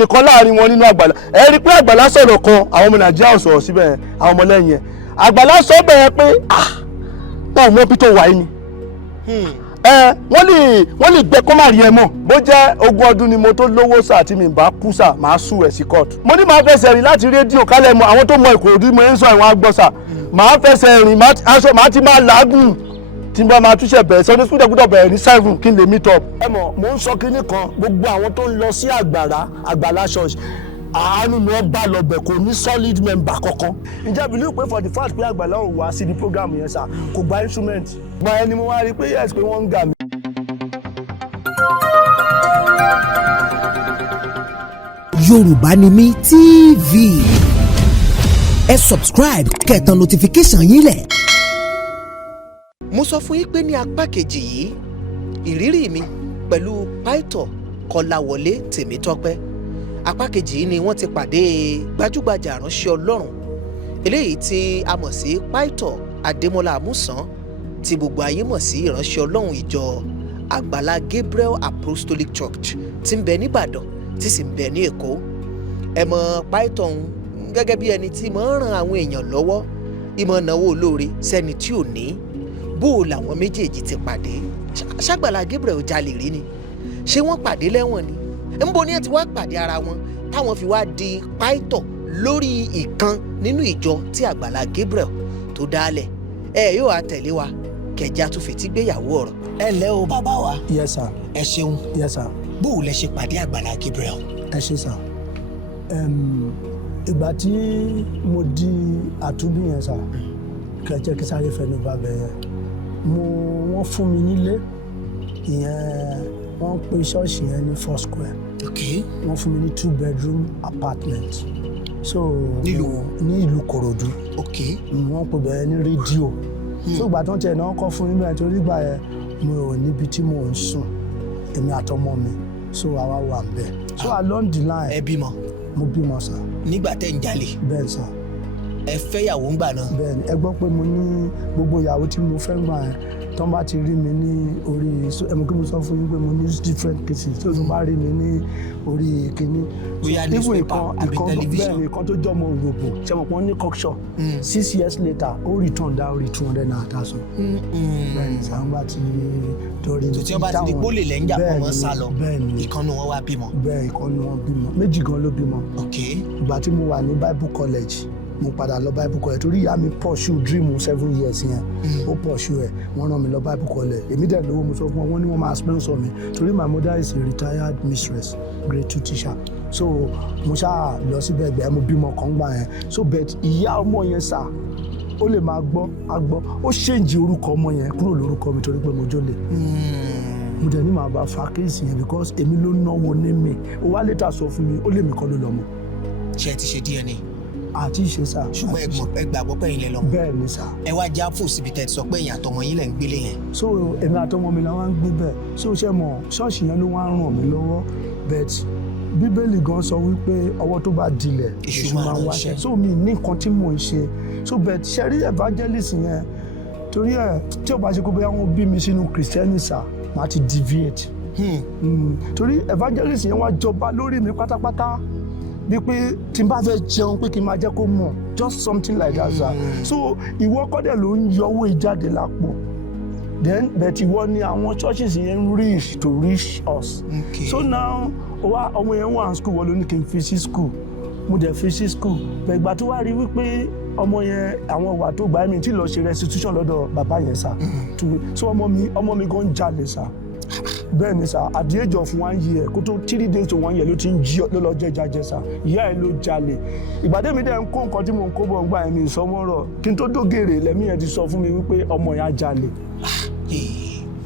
ẹnìkan láàrin wọn nínú Àgbàlá ẹ rí pé Àgbàlá sọ̀rọ̀ kan àwọn ọmọ Nàìjíríà sọ̀rọ̀ síbẹ̀ àwọn ọmọlẹ́yìn ẹ̀ Àgbàlá sọ bẹ́ẹ̀ pé ọ̀ mọ́ bí tó wà ní wọ́n lè gbẹ kó má rí ẹ mọ̀ bó jẹ́ 20 ọdún ni mo tó lówó sà tí mi bá kú sà máa sùn ẹ̀ sí kóòtù mo ní máa fẹsẹ̀ rìn láti rédíò kálẹ̀ mọ́ àwọn tó mọ Ìkòròdú mo ń sọ ìwọ̀n agbọ́ sà máa fẹsẹ̀ rìn aṣọ máa ti máa làágùn tí n bá máa túnṣe bẹ̀rẹ̀ sọdún fún ìdẹ́gbọ́dọ̀ bẹ̀rẹ̀ ní 7 kí n lè meet up. ẹ mọ̀ mo ń sọ kinní kan gbogbo àwọn tó ń lọ sí Àgbàlá church àánú ni wọ́n bá lọ bẹ̀ kò ní solid member kankan. ǹjẹ́ believe pé for the fact pé Àgbàlá ò wá sí di program yẹn sà kò gba instrument. gba ẹni mo wá rí pé yes pé wọ́n ń gà mí. Yorùbá ni mí TV ẹ subscribe kẹ̀tàn notification yín lẹ̀. mo sọ fún yín pé ní apá kejì yìí ìrírí mi pẹ̀lú Pasito Kọ́láwọlé Tèmítọ́pẹ́ apá kejì yìí ni wọ́n ti pàdé gbajúgbajà ìránṣẹ́ Ọlọ́run eléyìí tí a mọ̀ sí Pasito Adémọ́lá Àmúsàn tí gbogbo ayé mọ̀ sí ìránṣẹ́ Ọlọ́run ìjọ Àgbàlá Gabriel Apostolic Church tí ń bẹ ní Ìbàdàn tí sì ń bẹ ní Èkó ẹ mọ̀ Pasito ọ̀hún gẹ́gẹ́ bí ẹni tí máa ń ran àwọn èèyàn lọ́wọ́ ìmọ̀ náwó olóore sẹ́ni tí ò ní bó làwọn méjèèjì ti pàdé ṣàgbàlá Gabriel jalè rí ni ṣé wọ́n pàdé lẹ́wọ̀n ni ńbo ni ẹ ti wá pàdé ara wọn táwọn fi wá di Pasito lórí ìkan nínú ìjọ tí Àgbàlá Gabriel tó dálẹ̀ ẹ yóò wá tẹ̀lé wa kẹjá tó fetí gbéyàwó ọ̀rọ̀. ẹ ǹlẹ́ o bàbá wa. yes sir. ẹ ṣeun. yes sir. bó o lẹ ṣe pàdé Àgbàlá Gabriel. ẹ ṣe sà ìgbà tí mo di àtúbí yẹn sà kẹjẹ kí sáré fẹnu bá bẹ yẹn wọ́n fún mi nílé ìyẹn wọ́n pe ṣọ́ọ̀ṣì yẹn ní 4 square. okay. wọ́n fún mi ní 2 bedroom apartment. so ní ìlú Kòròdú. okay. wọ́n pe bẹ̀rẹ̀ ní rédíò. so ìgbà tó ń tẹ̀ náà kọ́ fún mi bẹ́ẹ̀ torí ìgbà yẹn mi ò níbi tí mò ń sùn èmi àtọmọ mi so àwa wà ń bẹ̀. so along the line. ẹ bímọ. mo bímọ sà. nígbà tẹ́ ń jalè. bẹ́ẹ̀ sà. ẹ fẹ́ ìyàwó ńgbà náà. bẹ́ẹ̀ni ẹ gbọ́ pé mo ní gbogbo ìyàwó tí mo fẹ́ gbà yẹn tó bá ti rí mi ní orí ẹmu kí mo sọ fún yín pé mo ní different cases tó bá rí mi ní orí kínní. bóyá newspaper àbí television. bẹ́ẹ̀ni ìkan tó jọmọ òròbó ṣe mọ̀ pé wọ́n ní cockshop 6 years later ó return dá orí 200 náà tàṣán. bẹ́ẹ̀ni sàǹgbà tí torí mi. tí wọ́n bá ti di gbólè lẹ́ńjà pọ̀ wọ́n sá lọ. bẹ́ẹ̀ni ìkànnì wọn wá bímọ. bẹ́ẹ̀ ìkànnì wọn bímọ méjì gan ló bímọ. okay. ìgbà tí mo wà ní Bible College mo padà lọ Bible College torí ìyá mi pursue dream 7 years yẹn ó pursue ẹ̀ wọ́n rán mi lọ Bible College èmi dẹ̀ lówó mo sọ fún wọn ní wọ́n máa sponsor mi torí my mother is a retired mistress grade 2 teacher so mo ṣáà lọ síbẹ̀ ẹgbẹ́ mo bímọ kan gbà yẹn so bet ìyá ọmọ yẹn sà ó lè máa gbọ́ ó ṣèǹjì orúkọ ọmọ yẹn kúrò lórúkọ mi torí pé mo jólè mo dẹ̀ ní màá bá fa kéèsì yẹn because èmi ló náwó ní mi ó wá létà sọ fún mi ó lè mi kọ́ ló lọ́mọ. ṣé ẹ ti ṣe DNA. àti ṣe sá. ṣùgbọ́n ẹ gbàgbọ́ pé ẹ̀yin lẹ lọ́mọ. bẹ́ẹ̀ ni sá. ẹ wá já fò síbi tẹ̀ sọ pé ẹ̀yin àtọmọ yín lẹ̀ ń gbélé yẹn. so èmi àtọmọ mi la wá ń gbé bẹ́ẹ̀ so ṣe mọ̀ ṣọ́ọ̀ṣì yẹn ló wá ń ràn mí lọ́wọ́ but bíbélì gan sọ wípé ọwọ́ tó bá dilẹ̀ èṣù máa wáṣẹ́ so mi ní nǹkan tí mò ń ṣe so but ṣe rí evangelist yẹn torí ẹ tí ò bá ṣe kó bóyá wọn bí mi sínú Christianity sá máa ti deviate torí evangelist yẹn wá jọba lórí mi pátápátá bí pé tí n bá fẹ́ jẹun pé kí n máa jẹ́ kó mọ̀ just something like that sir so ìwọ kọ́dẹ̀ ló ń yọ owó ìjáde lápò then but ìwọ ni àwọn churches yẹn reach to reach us so now ọmọ yẹn wà ní school wọ́n ló ní kí n fi sí school mo dẹ̀ fi sí school but ìgbà tó wá rí wípé ọmọ yẹn àwọn ìwà tó gbà mí tí lọ ṣe restitution lọ́dọ̀ bàbá yẹn sá so ọmọ mi gan jalè sá bẹ́ẹ̀ ni sá at the age of 1 year kó tó 3 days to 1 year ló ti ń jí ló lọ jẹ́ jajẹ sá ìyá ẹ̀ ló jalè ìgbàdé mi dẹ̀ ń kó nǹkan tí mò ń kó bọ̀ ń gbà ẹ̀mí ìsọmọ́rọ̀ kí n tó dógèrè lẹ́mí yẹn ti sọ fún mi wípé ọmọ yẹn á jalè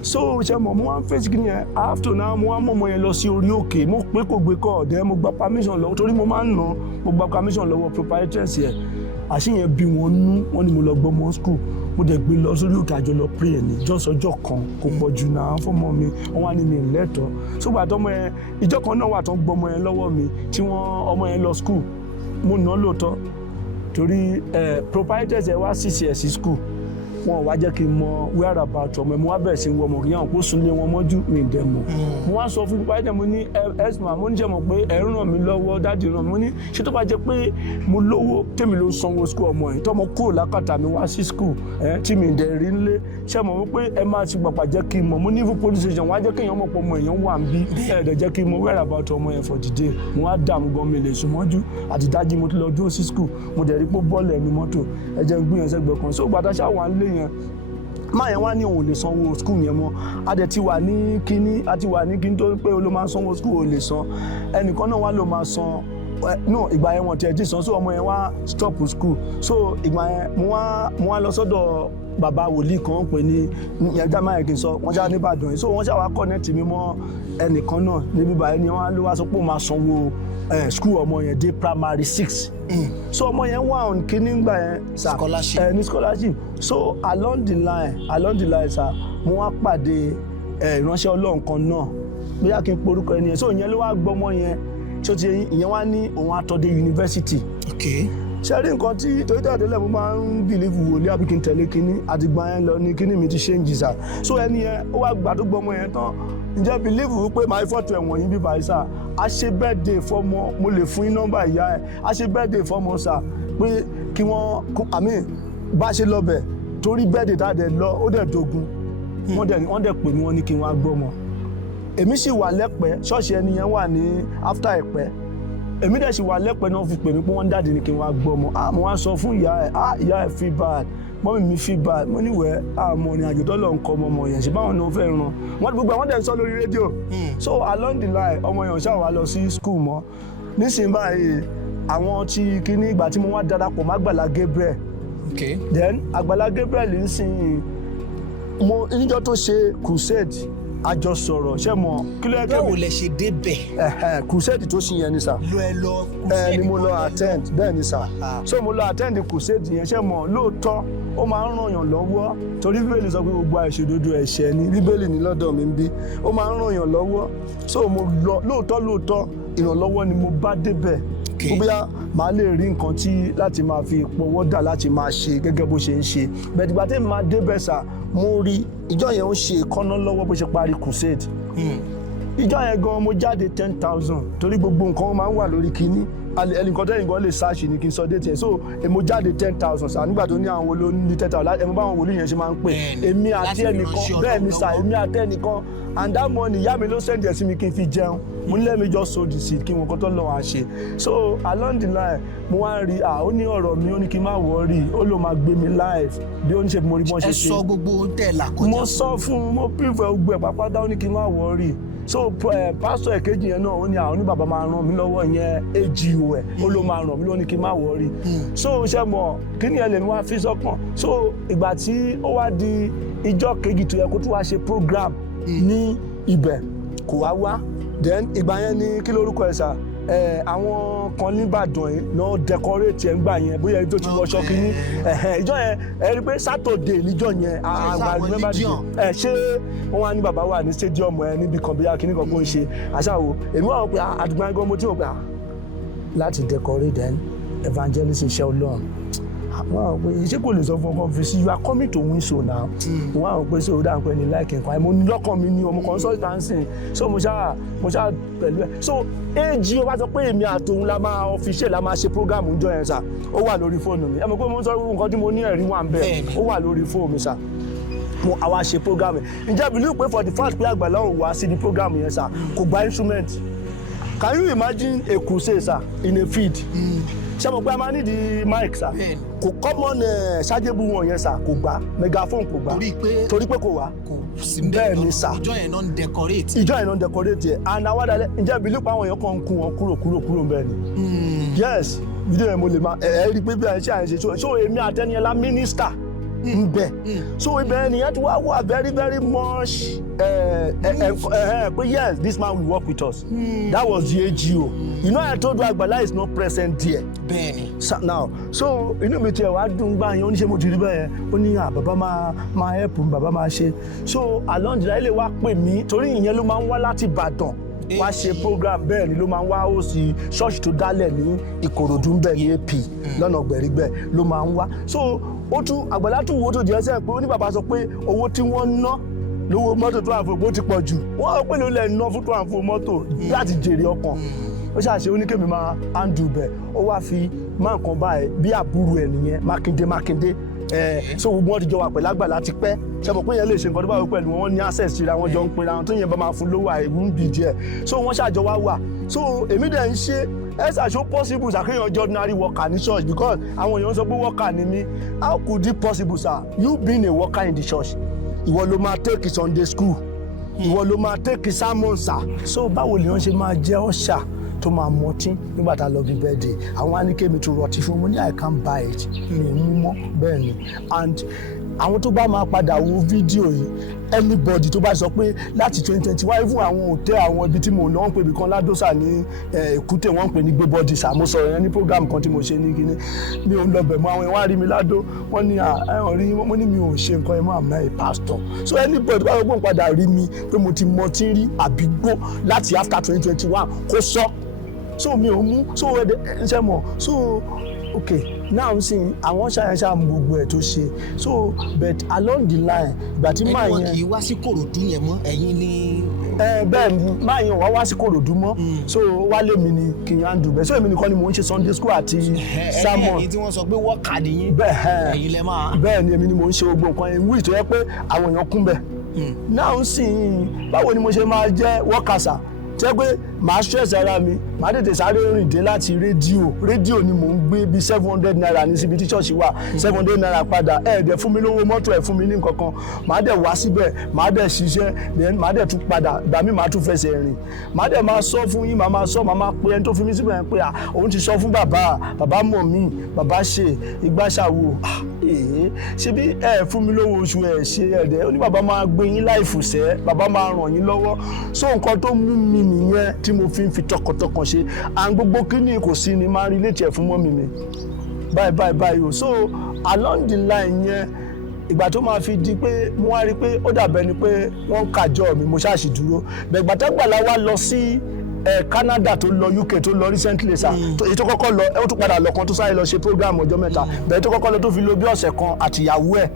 so ṣe mọ̀ mo wá ń fèsì kí ni ẹ̀ after now mo wá mọ̀ ọmọ yẹn lọ sí orí òkè mo pé kò gbé kọ́ ọ̀dẹ́ mo gba permission lọ́wọ́ torí mo máa ń ná mo gba permission lọ́wọ́ proprietors yẹn àṣìyẹn bí wọ́n nú wọ́n ní mo lọ gbọ́ mọ́ school mo dẹ̀ gbé lọ sórí òkè àjọ lọ pray ní just ọjọ́ kan kò pọ̀ jù náà fọmọ mi wọ́n wá ní mi lẹ́tọ̀ọ́ so gbà tọmọ yẹn ìjọ kan náà wà tó ń gbọ́ ọmọ yẹn lọ́wọ́ mi tí ọmọ yẹn lọ school mo ná lóòótọ́ torí proprietors yẹn wá 6 years sí school wọn wá jẹ́ kí n mọ whereabout ọmọ ẹ̀ mo wá bẹ̀rẹ̀ sí wọ ọmọ kí yàn kó sunlé wọn mọ́jú mi dẹ̀ mọ̀ mo wá sọ fún pípa mo ní ẹ̀sìmọ̀ mo ní jẹ́ mọ̀ pé ẹ̀ ń ràn mí lọ́wọ́ dáàdì ràn mí mo ní ṣé tó bá jẹ́ pé mo lówó tèmi ló sanwó school ọmọ yìí tọ́mọ kúrò lákàtà mi wá sí school tí mi dẹ̀ rí nílé ṣé mọ̀ wípé ẹ máa ti gbàgbà jẹ́ kí n mọ̀ mo ní fún police station wá jẹ́ kí èèyàn mọ̀ pé ọmọ èèyàn wà ń bí ẹ̀ẹ́dẹ̀ jẹ́ kí n mọ̀ whereabout ọmọ yẹn for the day mo wá dààmú gan mi lè sùn mọ́jú àti dájí mo ti lọ dúró sí school mo dẹ̀ rí pé bọ́ọ̀lù ẹ̀mí mọ́tò ẹ jẹ́ ń gbìyànjú ẹgbẹ́ kan so gbàdá ṣáà wà ń lé yẹn máa yẹn wá ní òun lè sanwó skul yẹn mọ́ a dẹ̀ ti wà ní kíní tó pé o ló máa sanwó skul ò lè san ẹnìkan náà wá ló máa san no ìgbà yẹn wọ́n tiẹ̀ ti san so ọmọ yẹn wá stop school so ìgbà yẹn mo wá lọ sọ́dọ̀ bàbá wòlíì kan pè ní yẹn máa yẹn kì í sọ wọ́n ṣáà níbàdàn yìí so wọ́n ṣáà wá connect mi mọ́ ẹnìkan náà níbi báyìí ni wọ́n ló wá sọ pé òun máa sanwó school ọmọ yẹn dé primary 6 so ọmọ yẹn wà on kíní gbà yẹn sa ní scholarship so along the line sa mo wá pàdé ìránṣẹ́ Ọlọ́run kan náà bóyá kí n porúkọ ẹni yẹn so ìyẹn ló wá gbọ́mọ yẹn so ti ìyẹn wá ní òun àtọ́dé university ṣe rí nǹkan tí torí tẹ̀lé mo máa ń bìlífù wòlé àbí kí n tẹ̀lé kíní àdìgbà yẹn lọ ní kíní mi ti ṣe ń jì sá so ẹni yẹn ó wá gbàdúgbò ọmọ yẹn tán ǹjẹ́ bìlífù wípé màá fọ́tò ẹ̀wọ̀n yín bíbá yìí sá a ṣe birthday fọ́mọ mo lè fún yín nọ́mbà ìyá ẹ̀ a ṣe birthday fọ́mọ sá pé kí wọ́n bá ṣe lọ bẹ̀ torí birthday tá a dẹ̀ lọ ó dẹ̀ dogun wọ́n dẹ̀ pè mí wọ́n ní kí wọ́n á gbọ́mọ èmi sì wà lẹ́pẹ́ ṣọ́ọ̀ṣì ẹni yẹn wà ní after ẹ̀pẹ́ èmi dẹ̀ sì wà lẹ́pẹ́ náà fi pè mí pé wọ́n dáàdì ní kí wọ́n á gbọ́mọ mo wá sọ fún ìyá ẹ̀ feel bad mọ́mí mi feel bad mo níwẹ̀ àmọ́ ní àjò tó lọ ń kọ́ ọmọ yẹn ṣe báwọn náà fẹ́ ràn wọ́n gbogbo àwọn dẹ̀ ń sọ lórí rédíò so along the line ọmọ yẹn ṣáà wá lọ sí school mọ́ nísìnyí báyìí àwọn tí kíní ìgbà tí mo wá darapọ̀ mọ́ Àgbàlá Gabriel then Àgbàlá Gabriel ń sìn mo níjọ́ tó ṣe crusade àjọ sọ̀rọ̀ ṣé mọ̀ kí ló yẹ kí báwo lẹ ṣe débẹ̀ crusade tó ṣe yẹn ni sà ni mo lọ attend bẹ́ẹ̀ ni sà so mo lọ attend crusade yẹn ṣé mọ̀ lóòótọ́ ó máa ń ràn yàn lọ́wọ́ torí bíbélì sọ pé gbogbo àìṣòdodo ẹ̀ṣẹ̀ ni bíbélì ní lọ́dọ̀ mi ń bí ó máa ń ràn yàn lọ́wọ́ so mo lọ lóòótọ́ ìrànlọ́wọ́ ni mo bá débẹ̀ bóyá màá lè rí nǹkan tí láti máa fi pọwọ́ dà láti máa ṣe gẹ́gẹ́ bó ṣe ń ṣe bẹ́ẹ̀ dìgbà tí màá débẹ̀ sà mo rí ìjọ yẹn ń ṣe ìkọ́ná lọ́wọ́ bó ṣe parí crusade ìjọ yẹn gan mo jáde 10,000 torí gbogbo nǹkan máa ń wà lórí kínní ẹnìkan tẹ́yìn gan lè ṣáàṣì ní kí n sọ déètì ẹ̀ so èmo jáde 10,000 sà nígbà tó ní àwọn wo ló ní 10,000 ẹ̀mọ́ báwọn wòlíì yẹn ṣe máa ń pè èmi àti ẹnìkan bẹ́ẹ̀ ni sà èmi àti ẹnìkan and that money ìyá mi ló sẹ́ndì ẹ̀ sí mi kí n fi jẹun mo ní let me just sow the seed kí wọn kọ́ tó lọ́wọ́ àṣẹ so along the line mo wá rí ó ní ọ̀rọ̀ mi ó ní kí n má worry ó ló máa gbé mi live bí ó ní ṣe mo rí bọ́n ṣe ṣe ẹ sọ gbogbo tẹ̀ làkọjá mo sọ fún mo prefer gbogbo ẹ̀ pàpàdà ó ní kí n má worry so pastor èkejì yẹn náà ó ní àwọn oníbàbá máa ràn mí lọ́wọ́ ìyẹn AGO ẹ̀ ó ló máa ràn mí lọ́wọ́ ní kí n má worry so ṣe mọ̀ kí ni ẹ lè mi wá fi sọ́kàn so ìgbà tí ó wá di ìjọ kejì tó yẹ kó tún wá ṣe program ní ibẹ̀ kò wá then ìgbà yẹn ní kí lórúkọ ẹ̀ sà àwọn kan nìbàdàn yìí náà decorate ẹ̀ ń gbà yẹn bóyá ẹni tó ti wọṣọ kínní ìjọ yẹn ẹ rí i pé Saturday níjọ yẹn àgbà remember ṣé wọ́n wá ní bàbá wà ní stadium ẹ níbi kan bóyá kínní kan kó ń ṣe àṣàwò èmi wà wọ́n pé àdùgbò ẹgbẹ́ mo tí wọ́n pé láti decorate then evangelist iṣẹ́ Ọlọ́run wọ́n pé ṣé kò lè sọ fún ọkọ̀ fi sí you are coming to win so now wọ́n pé so dáa pé ní láìkì nǹkan mo ní lọ́kàn mi ní ọmọ consultancy so mo ṣáà pẹ̀lú ẹ̀ so AGO bá sọ pé èmi àtòun la máa official la máa ṣe program ń jọ yẹn sà ó wà lórí fóònù mi ẹ mọ̀ pé mo ń sọ nǹkan tí mo ní ẹ̀rí wà ń bẹ̀ ó wà lórí fóònù mi sà àwa ṣe program yẹn ǹjẹ́ believe pé for the fact pé Àgbàlá ò wá sí the program yẹn sà kò gba instrument can you imagine a crusade sà in a field ṣé mo pé a máa ní di mic sà kò common ṣáájébù wọn yẹn sà kò gbà megaphone kò gbà torí pé kò wá bẹ́ẹ̀ ni sà ìjọ yẹn náà ń decorate yẹ and àwọn adalẹ ǹjẹ́ ìbílẹ̀ pa àwọn èèyàn kan ń kún wọn kúrò bẹ́ẹ̀ ni yes fídíò yẹn mo lè máa rí pé bí ẹ ṣe àyẹ̀ṣe so èmi àtẹniyẹlá mínísítà ń bẹ so ibẹ̀ nìyẹn ti wà very very much but yes this man will work with us that was the AGO you know I told you Àgbàlá is not present there bẹ́ẹ̀ni now so inú mi tiẹ̀ wá dùn gbà yẹn oníṣẹ́ mo ti rí bẹ́ẹ̀ ó ní bàbá máa help bàbá máa ṣe so along the line lè wá pè mí torí ìyẹn ló máa ń wá láti Ìbàdàn wá ṣe program bẹ́ẹ̀ ni ló máa ń wá ó sí ṣọ́ọ̀ṣì tó dálẹ̀ ní Ìkòròdú ń bẹ̀ ní AP lọ́nà Gbẹ̀rígbẹ̀ ló máa ń wá. So ó tún Àgbàlá tún wo tó jẹ́ sẹ́yìn pé ó ní bàbá sọ pé owó tí wọ́n ná lówó mọ́tò tó àǹfò bó ti pọ̀ jù wọ́n rò pé ló lẹ̀ ná fún tó àǹfò mọ́tò láti jèrè ọkàn ó ṣàṣe oníkèmí máa handle bẹ̀ ó wá fi máa nǹkan báyìí bí àbúrò ẹ̀ nìyẹn Mákindé so gbogbo wọn ti jọ wà pẹ̀lú Àgbàlá ti pẹ́ ṣe mọ̀ pé yẹn lè ṣe nǹkan tó bá wọ pẹ̀lú wọn ní access síra wọn jọ ń pinra wọn tó yẹn bá máa fún lówó àìwú ń bì díẹ̀ so wọ́n ṣàjọ wá wà so èmi dẹ̀ ń ṣe ṣàṣọ possible ṣàkéyàn jọ ordinary worker ní church because àwọn èèyàn sọ pé worker ni mí how could it possible sir you being a worker in the church ìwọ ló máa take Sunday school ìwọ ló máa take sermon sir so báwo lèèyàn ṣe máa jẹ́ ọ̀ṣà tó máa mọtí nígbà tá a lọ bí birthday àwọn aníkémi tó rọtí fún mo ní I can't buy it mi ò mú mọ́ bẹ́ẹ̀ ni and àwọn tó bá máa padà wo fídíò yìí anybody tó bá sọ pé láti 2021 fún àwọn òtẹ́ àwọn ibi tí mo lọ ń pè bìkan ládòsà ní Èkúté wọ́n ń pè ní gbébọ́dì sàmúsọ yẹn ní program kan tí mo ṣe ní kíní mi ò ń lọ bẹ̀ mọ́ àwọn ìwọ́n rí mi ládó wọ́n ní ẹ̀hàn rí mo ní mi ò ṣe nǹkan ẹ̀ mọ́ àmọ́ ẹ̀ pastor so anybody tó bá gbọ́n padà rí mi pé mo ti mọtí rí àbígbó láti after 2021 kó sọ so mi ò mú so ṣe mọ̀ so okay now sin àwọn ṣàyẹ̀ṣà gbogbo ẹ̀ tó ṣe so but along the line ìgbà tí máa yẹn ẹni wọn kì í wá sí Kòròdú yẹn mọ́ ẹ̀yin ní. bẹ́ẹ̀ ni máa yẹn wá sí Kòròdú mọ́ so wálé mi ni kì í handle bẹ́ẹ̀ so èmi nìkan ni mò ń ṣe Sunday school àti sermon. ẹ̀yin tí wọ́n sọ pé wọ́ọ̀kà nìyí ẹ̀yin lẹ máa. bẹ́ẹ̀ ni èmi ni mò ń ṣe gbogbo nǹkan yẹn wíì tó yẹ pé àwọn èèyàn kún bẹ́ẹ̀ now sin báwo ni mo ṣe máa jẹ́ wọ́ọ̀kàṣà tẹ́ pé màá stress ara mi màá tètè sáré rìn dé láti rédíò ni mò ń gbé bí 700 naira ní síbi tí ṣọ́ọ̀ṣì wà 700 naira padà dẹ̀ fún mi lówó mọ́tò ẹ̀ fún mi ní nǹkan kan màá dẹ̀ wá síbẹ̀ màá dẹ̀ ṣiṣẹ́ then màá dẹ̀ tún padà ìgbà mi màá tún fẹsẹ̀ rìn màá dẹ̀ máa sọ fún yín màá máa pe ẹni tó fi mí síbẹ̀ pé òun ti sọ fún bàbá mọ̀ mí bàbá ṣe ìgbàṣàwò ṣe bí fún mi lówó oṣù ṣe ẹ̀dẹ̀ ó ní bàbá máa gbé yín láìfùsẹ́ bàbá máa ràn yín lọ́wọ́ so nǹkan tó mú mi nìyẹn tí mo fi ń fi tọkàntọkàn ṣe à ń gbogbo kíní kò sí ni máa ń rí létí ẹ̀ fún mọ́mì mi báyìí o so along the line yẹn ìgbà tó máa fi di pé mo wá rí i pé ó dàbẹ́ ni pé wọ́n ń kàjọ mi mo ṣáàṣì dúró bẹ̀gbà t'Àgbàlá wá lọ sí Canada tó lọ UK tó lọ recently sa èyí tó kọ́kọ́ lọ ó tún padà lọ kan tó sáré lọ ṣe program ọjọ́ mẹ́ta bẹ̀rẹ̀ tó kọ́kọ́ lọ tó fi lò bí ọ̀sẹ̀ kan àtìyàwó ẹ̀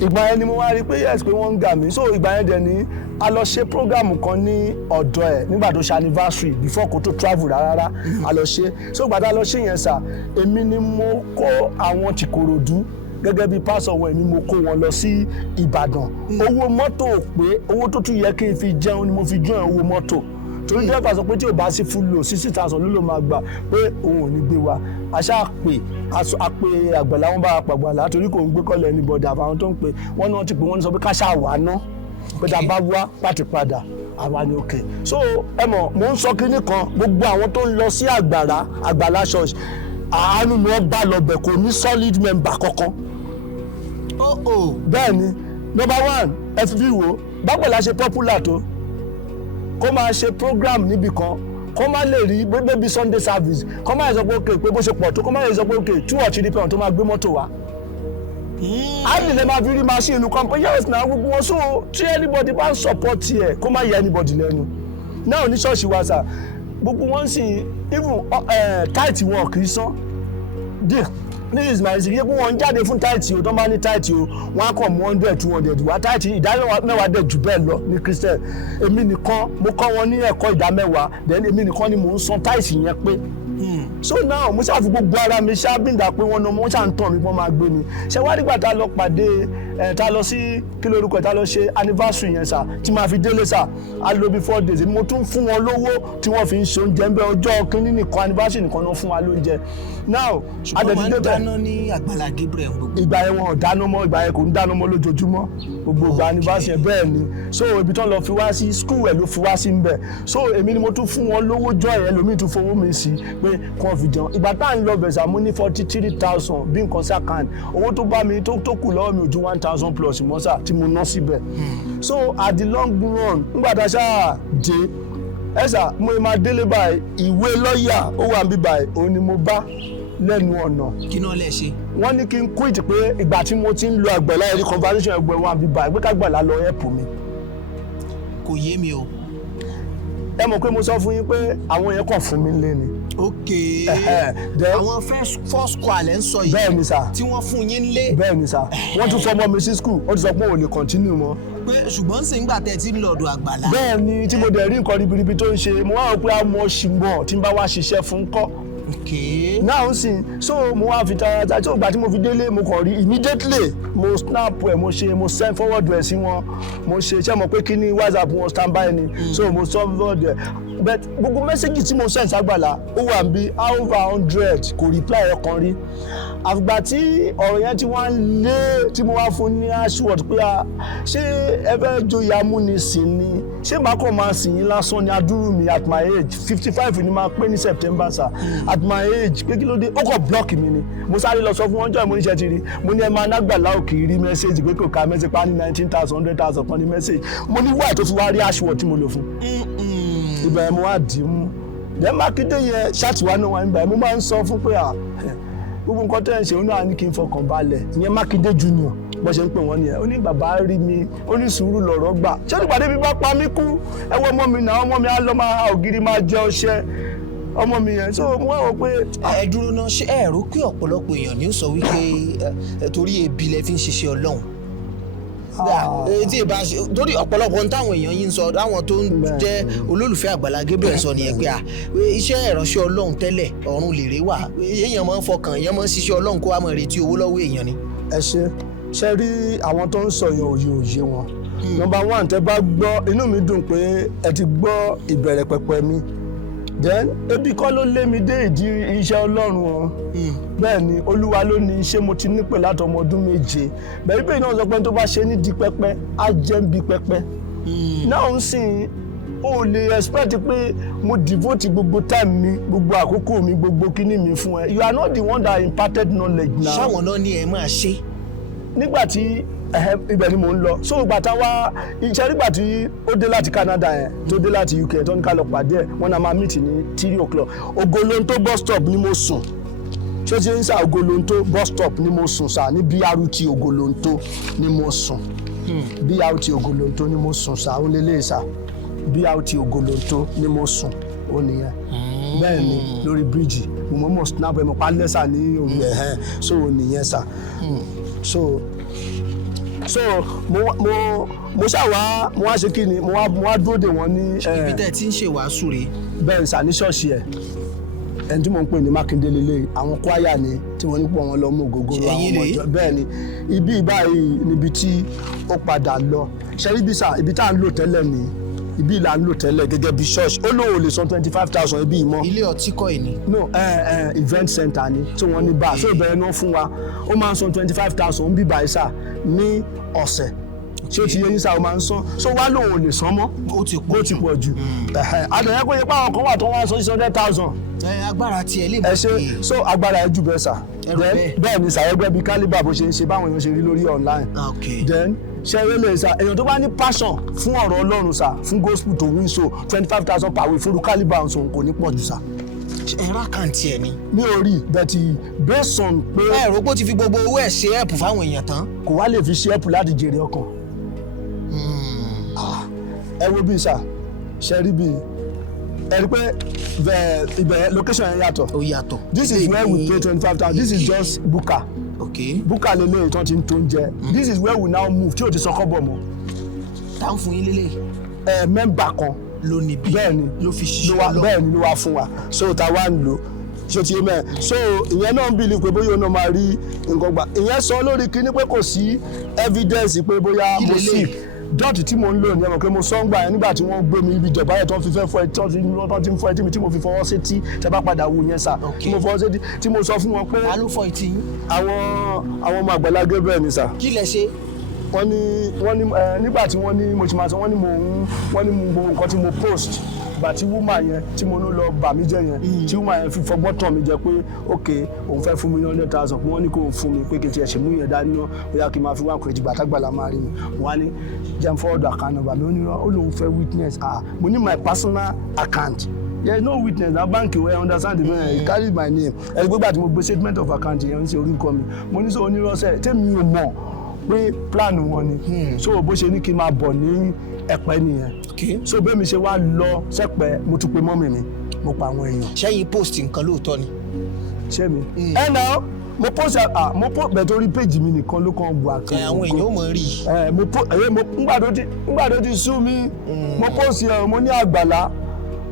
ìgbà yẹn ni mo wá rí i pé yes pé wọ́n ń gà mí so ìgbà yẹn dẹ̀ ní a lọ ṣe program kan ní ọ̀dọ̀ ẹ̀ nígbà tó ṣe anniversary before kó tó travel rárá a lọ ṣe so ìgbà tá a lọ ṣe yẹn sà èmi ni mo kó àwọn tìkòròdú gẹ́gẹ́ bí pásọ̀ wọn èmi mo kó wọn lọ sí Ìbàdàn owó mọ́tò pé owó tó tún yẹ kí n fi jẹun ni mo fi join owó mọ́tò torí dẹ́gbà sọ pé tí ò bá sí full load 60,000 ló máa gbà pé òun ò ní gbé wa àṣà pé Àgbàlá wọn bá wa pàgbàlá torí kò ń gbé kọ́lẹ̀ ní bọ̀dà àbáwọn tó ń pè wọ́n náà ti pè wọ́n sọ pé káṣá wà ná pé tá a bá wá láti padà àwa ni òkè so ẹ mọ̀ mò ń sọ kínní kan gbogbo àwọn tó ń lọ sí Àgbàlá church àánú ni wọ́n bá lọ bẹ̀ kò ní solid member kankan bẹ́ẹ̀ ni number one ẹ fi wo bágbàlá ṣe popular tó kó máa ṣe program níbì kan kó má lè rí bébí Sunday service kó má lè sọ pé òkè pé bó ṣe pọ̀ tó kó má lè sọ pé òkè 2 or 3 pound tó máa gbé mọ́tò wá. a lè máa fi rí machine kan pé yes na gbogbo wọn so tí anybody bá ń support ẹ kó má yẹ anybody lẹ́nu náà ní ṣọ́ọ̀ṣì wa sà gbogbo wọn sì even tight wọn kì í san ní ismail sì yẹ kó wọn jáde fún táìtì o tó bá ní táìtì o wọn á kàn mú 100 200 wá táìtì ìdámẹ́wàá dẹ̀ jù bẹ́ẹ̀ lọ ní christian èmi nìkan mo kọ́ wọn ní ẹ̀kọ́ ìdámẹ́wàá then èmi nìkan ni mò ń san táìtì yẹn pé so now mo ṣáà fi gbogbo ara mi ṣáàbìndà pé wọn náà mo ṣáà ń tàn mí pọ́n máa gbé ni ṣé wá nígbà tá a lọ pàdé tá a lọ sí kí lórúkọ tá a lọ ṣe anniversary yẹn sà tí máa fi délé sà a lò bí 4 days mo tún fún wọn lówó tí wọ́n fi ń ṣe oúnjẹ ń bẹ ọjọ́ kínní nìkan anniversary nìkan náà fún wa lóúnjẹ now ṣùgbọ́n máa ń dáná ní Àgbàlá Gabriel gbogbo. ìgbà yẹn wọn ò dáná mọ́ ìgbà yẹn kò ń dáná mọ́ lójoojúmọ́ gbogbo ìgbà anniversary bẹ́ẹ̀ ni so ibi tó ń lọ fi wá sí school ẹ̀ ló fi wá sí ń bẹ̀ so èmi ni mo tún fún wọn lówó jọ ẹ̀ lómi tún fowó mi sí pé kí wọ́n fi jẹun ìgbà tá à ń lọ bẹ̀sà mo ní 43,000 bí nǹkan sí àkáǹtì owó tó bá mi tó kù lọ́wọ́ mi ò ju 1,000 plus mọ́sà tí mo ná síbẹ̀ so at the long run nígbà tá a ṣáà dé ẹ̀sà mo máa délé báyìí ìwé lọ́ọ̀yà ó wà níbí báyìí òun ni mo bá lẹ́nu ọ̀nà. kí náà lẹ ṣe. wọ́n ní kí n quit pé ìgbà tí mo ti ń lo Àgbàlá ẹ̀rí conversation ẹgbẹ́ wọn àbí báyìí pé ká Àgbàlá lọ ẹ̀pù mi. kò yé mi o. ẹ mọ̀ pé mo sọ fún yín pé àwọn yẹn kàn fún mi lé ni. ok àwọn first square lẹ́ ń sọ yìí. bẹ́ẹ̀ ni sà. tí wọ́n fún yín lé. bẹ́ẹ̀ ni sà. wọ́n tún fọmọ mi sí school ó ti sọ pé òun lè continue mọ́. pé ṣùgbọ́n sì ń gbà tẹ́ ti ń lọ ọ̀dọ̀ Àgbàlá. bẹ́ẹ̀ ni tí mo dẹ̀ rí nǹkan ribiribi tó ń ṣe mo wá rò pé àmọ́ ṣì tí n bá wá ṣiṣẹ́ fún kọ́. okay. now sin so mo wá fi tara tí ògbà tí mo fi délé mo kàn rí immediately mo snap ẹ mo send forward ẹ sí wọn mo ṣe iṣẹ́ mọ̀ pé kí ni WhatsApp wọn stand by ni so mo forward ẹ but gbogbo message tí mo send s'Àgbàlá ó wà bí over 100 kò reply ẹ kan rí àfìgbà tí ọ̀rọ̀ yẹn tí wọ́n lé tí mo wá fún ní ashword pé ṣé ẹ fẹ́ joyè amúnisìn ni ṣé màá kàn máa sìn yín lásán ni adúrú mi at my age 55 ni máa pé ní September sir at my age pé kí ló dé ó kàn block mi ni mo sáré lọ sọ fún wọn jọ ìmúníṣẹ́ ti rí mo ní ẹ máa n'Àgbàlá ò kì í rí message pé kò ka message pa ní 19,000 100,000 kan ní message mo ní wáyé tó fi wá rí ashword tí mo lò fún ibẹ̀ mo wá dì í mú then Mákindé yẹn ṣáàtìwá náà wà nígbà mo máa ń sọ fún pé gbogbo nǹkan tó ń ṣe òun náà ní kí n fọkàn balẹ̀ ìyẹn Mákindé junior bó ṣe ń pè wọ́n nìyẹn ó ní bàbá rí mi ó ní sùúrù lọ̀rọ̀ gbà ṣé nígbàdé bí bá pa mí kú ẹ wọ ọmọ mi náà ọmọ mi á lọ máa ògiri máa jẹ ọṣẹ ọmọ mi yẹn so mo wá wò pé. ẹ dúró náà ṣé ẹ rò pé ọ̀pọ̀lọpọ̀ èèyàn ní ó sọ wípé torí ebi lẹ fi ń ṣiṣẹ́ Ọlọ́run tí ìbá ṣe torí ọ̀pọ̀lọpọ̀ ohun táwọn èèyàn yìí ń sọ àwọn tó ń jẹ́ olólùfẹ́ Àgbàlá Gabriel sọ nìyẹn pé iṣẹ́ ìránṣẹ́ Ọlọ́run tẹ́lẹ̀ ọ̀run lèrè wà èèyàn máa ń fọkàn èèyàn máa ń ṣiṣẹ́ Ọlọ́run kó wá máa retí owó lọ́wọ́ èèyàn ni. ẹ ṣe rí àwọn tó ń sọ yẹn òye wọn number one tẹ́ bá gbọ́ inú mi dùn pé ẹ ti gbọ́ ìbẹ̀rẹ̀ pẹpẹ mi then ebi kọ́ ló lé mi dé ìdí iṣẹ́ Ọlọ́run o bẹ́ẹ̀ ni Olúwa ló ní ṣé mo ti nípè láti ọmọ ọdún 7 bẹ́ẹ̀ bí náà sọ pé tó bá ṣe ní di pẹpẹ á jẹ́ ń bi pẹpẹ náà ń sìn o lè expect pé mo devote gbogbo time mi gbogbo àkókò mi gbogbo kíní mi fún ẹ you are not the one that imparted knowledge now. ṣáwọn náà ni ẹ máa ṣe. nígbà tí ibẹ̀ ni mò ń lọ so ìgbà táwa iṣẹ́ nígbà tí ó dé láti Canada yẹn tó dé láti UK tó ń ká lọ pàdé ẹ̀ wọ́n náà máa meet ní 3 o'clock Ogolonto bus stop ni mo sùn ṣé ti ń sá Ogolonto bus stop ni mo sùn sá ní BRT Ogolonto ni mo sùn BRT Ogolonto ni mo sùn sá ó lélẹ̀ sá BRT Ogolonto ni mo sùn ó nìyẹn bẹ́ẹ̀ ni lórí bíríjì mo mọ̀ snap ẹ̀ mo pa lẹ́sà ní òun ẹ̀ so ó nìyẹn sá so mo ṣàwá mo wá ṣe kí ni mo wá dúró dè wọ́n ní. ibi tẹ́ ti ń ṣe wàásù rèé. bẹ́ẹ̀ sà ní ṣọ́ọ̀ṣì ẹ̀ ẹni tí mo ń pè ní Mákindé lélẹ̀ àwọn kwaya ni tí wọ́n ní pọ̀ wọn lọ mú ògógóró àwọn ọmọ ìjọ bẹ́ẹ̀ ni ibi báyìí níbi tí ó padà lọ ṣẹ́rí bí sà ibi tá à ń lò tẹ́lẹ̀ ni ibi là ń lò tẹ́lẹ̀ gẹ́gẹ́ bí ṣọ́ọ̀ṣì ó lóun ò lè san 25,000 ibi ìmọ̀. ilé ọtí kọ́ ẹ̀ ni. no event center ni tí wọ́n ní bá so ìbẹ̀rẹ̀ náà fún wa ó máa ń san 25,000 bí báyìí sà ní ọ̀sẹ̀ ṣé o ti yẹ yín sá o máa ń san so wá lóun ò lè san mọ́ ó ti pọ̀ jù àdàyẹ pé ipa àwọn kan wà tó wá san 600,000. agbára tiẹ̀ lè mọ̀ ṣe so agbára ẹ jù bẹ́ẹ̀ sà bẹ́ẹ̀ ni sàyẹ́gbẹ́ bíi calibre bó ṣe ń ṣe báwọn èèyàn ṣe rí lórí online then ṣe eré lè sà èèyàn tó bá ní passion fún ọ̀rọ̀ Ọlọ́run sà fún gospel tó win so 25,000 per week fún calibre ọ̀sán kò ní pọ̀ jù sà. ẹ̀rọ àkáǹtì ẹ̀ ni. mi ò rí bẹ́ẹ̀tì based on pé. ẹ̀rọ pé ó ti fi gbogbo owó ẹ̀ ṣe ẹ̀pù fáwọn èèyàn tán. kò wá lè fi ṣe ẹ̀pù láti jèrè ọkàn. ẹ wo bíi sà ṣe rí bíi ẹ rí pé ibẹ̀ location yẹn yàtọ̀. ó yàtọ̀. this is where we pay 25,000 this is just buka. okay. buka lele ìtàn ti ń tó ń jẹ. this is where we now move tí o ti sọkọ bọ̀ mọ́. tá ń fún yín lélẹ̀. mẹ́mbà kan ló ní bí bẹ́ẹ̀ni ló fi ṣiṣẹ́ lọ bẹ́ẹ̀ni ló wá fún wa so ta wá ń lò ṣé ti mẹ́ so ìyẹn náà ń bìlì pé bóyá ọ̀nà máa rí nǹkan gbà ìyẹn sọ lórí kíní pé kò sí evidence pé bóyá mo sick dọ́ọ̀tì tí mo ń lò ní ẹ̀mọ̀ pé mo sọ ń gbà yẹn nígbà tí wọ́n gbé mi ibi ìjọba yẹn tó fi fẹ́ fọ ẹ tó ti ń fọ etí mi tí mo fi fọwọ́ sétí tẹ bá padà wò yẹn sà tí mo fọwọ́ sétí tí mo sọ fún wọn pé ta ló fọ etí yín. àwọn ọmọ Àgbàlá Gabriel ni sà. kí lẹ ṣe. wọ́n ní nígbà tí wọ́n ní mo ti máa sọ wọ́n ní mo nǹkan tí mo post gbà tí woman yẹn tí mo ní lọ bà mí jẹ́ yẹn tí woman yẹn fi fọgbọ́n tàn mí jẹ pé ok òun fẹ́ fún mi ní 100,000 wọ́n ní kó fún mi pé kí n tiẹ̀ ṣe mú yẹn dání náà bóyá kí n máa fi wá kùrẹ́jì gbà t'Àgbàlá máa rí mi wọ́n á ní jẹun fọ́ọ̀dù àkáǹtì bàbá mi ó lóun fẹ́ witness mo ní my personal account there is no witness na bank wey understand the man he carry my name ẹni gbogbo àti mo gbé statement of account yẹn ń ṣe orúkọ mi mo ní sọ onírọ́sẹ̀ tẹ́mi ò mọ̀ pé plan wọn ni so bó ṣe ní kí n máa bọ̀ ní Ẹ̀pẹ́ nìyẹn so bẹ́ẹ̀ mi ṣe wá lọ sẹ́pẹ́ mo tún pe mọ́mì mi mo pa àwọn èèyàn. ṣẹ́yìn post nǹkan lóòótọ́ ni. ṣé mi ẹ náà mo post bẹ̀ torí péjì mi nìkan ló kàn bu àkàrà. àwọn èèyàn ò mọ̀ rí. ngbà tó ti sú mi mo post ẹ̀ mo ní Àgbàlá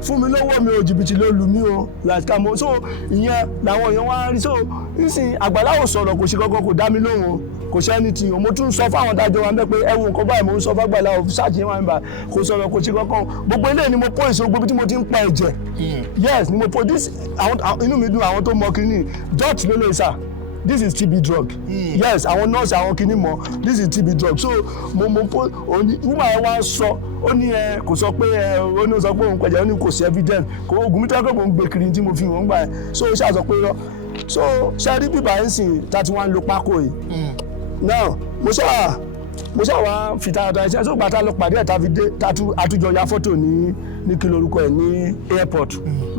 fún mi lọ́wọ́ mi ò jìbìtì ló lù mí o like mo so ìyẹn làwọn èèyàn wá rí so nísìnyí Àgbàlá ò sọ̀rọ̀ kò ṣe kankan kò dá mi lóhùn o kò ṣe anything o mo tún sọ fáwọn dájọ́ wa bẹ́ẹ̀ pé ẹ wo nǹkan báyìí mo ń sọ f'Àgbàlá o ṣáàjì yẹn wà níbà kò sọ̀rọ̀ kò ṣe kankan gbogbo eléyìí ni mo post o gbogbo tí mo ti ń pa ẹ̀jẹ̀ yes ni mo post this inú mi dùn àwọn tó mọ kínní dot ló lè sà this is TB drug yes àwọn nurse àwọn kìíní mọ this is TB drug so mo po woman ẹ wá sọ ó ní ẹ kò sọ pé ẹ ó ní sọ pé òun pẹ̀jẹ̀ ó ní kò sí evidence kò oògùn mi tẹ́lẹ̀ pé mo ń gbé kiri tí mo fi wọ́n gbà ẹ so ó ṣàṣọ pé rọ so ṣe rí bíbá ẹ̀ ń sìn tàti wá ń lo pákó yìí now mo ṣáà wá fi tààtà iṣẹ́ tó gbàtà lọ pàdé ẹ̀ tàfi dé àtújọ ya fọ́tò ní kí lorúkọ ẹ̀ ní airport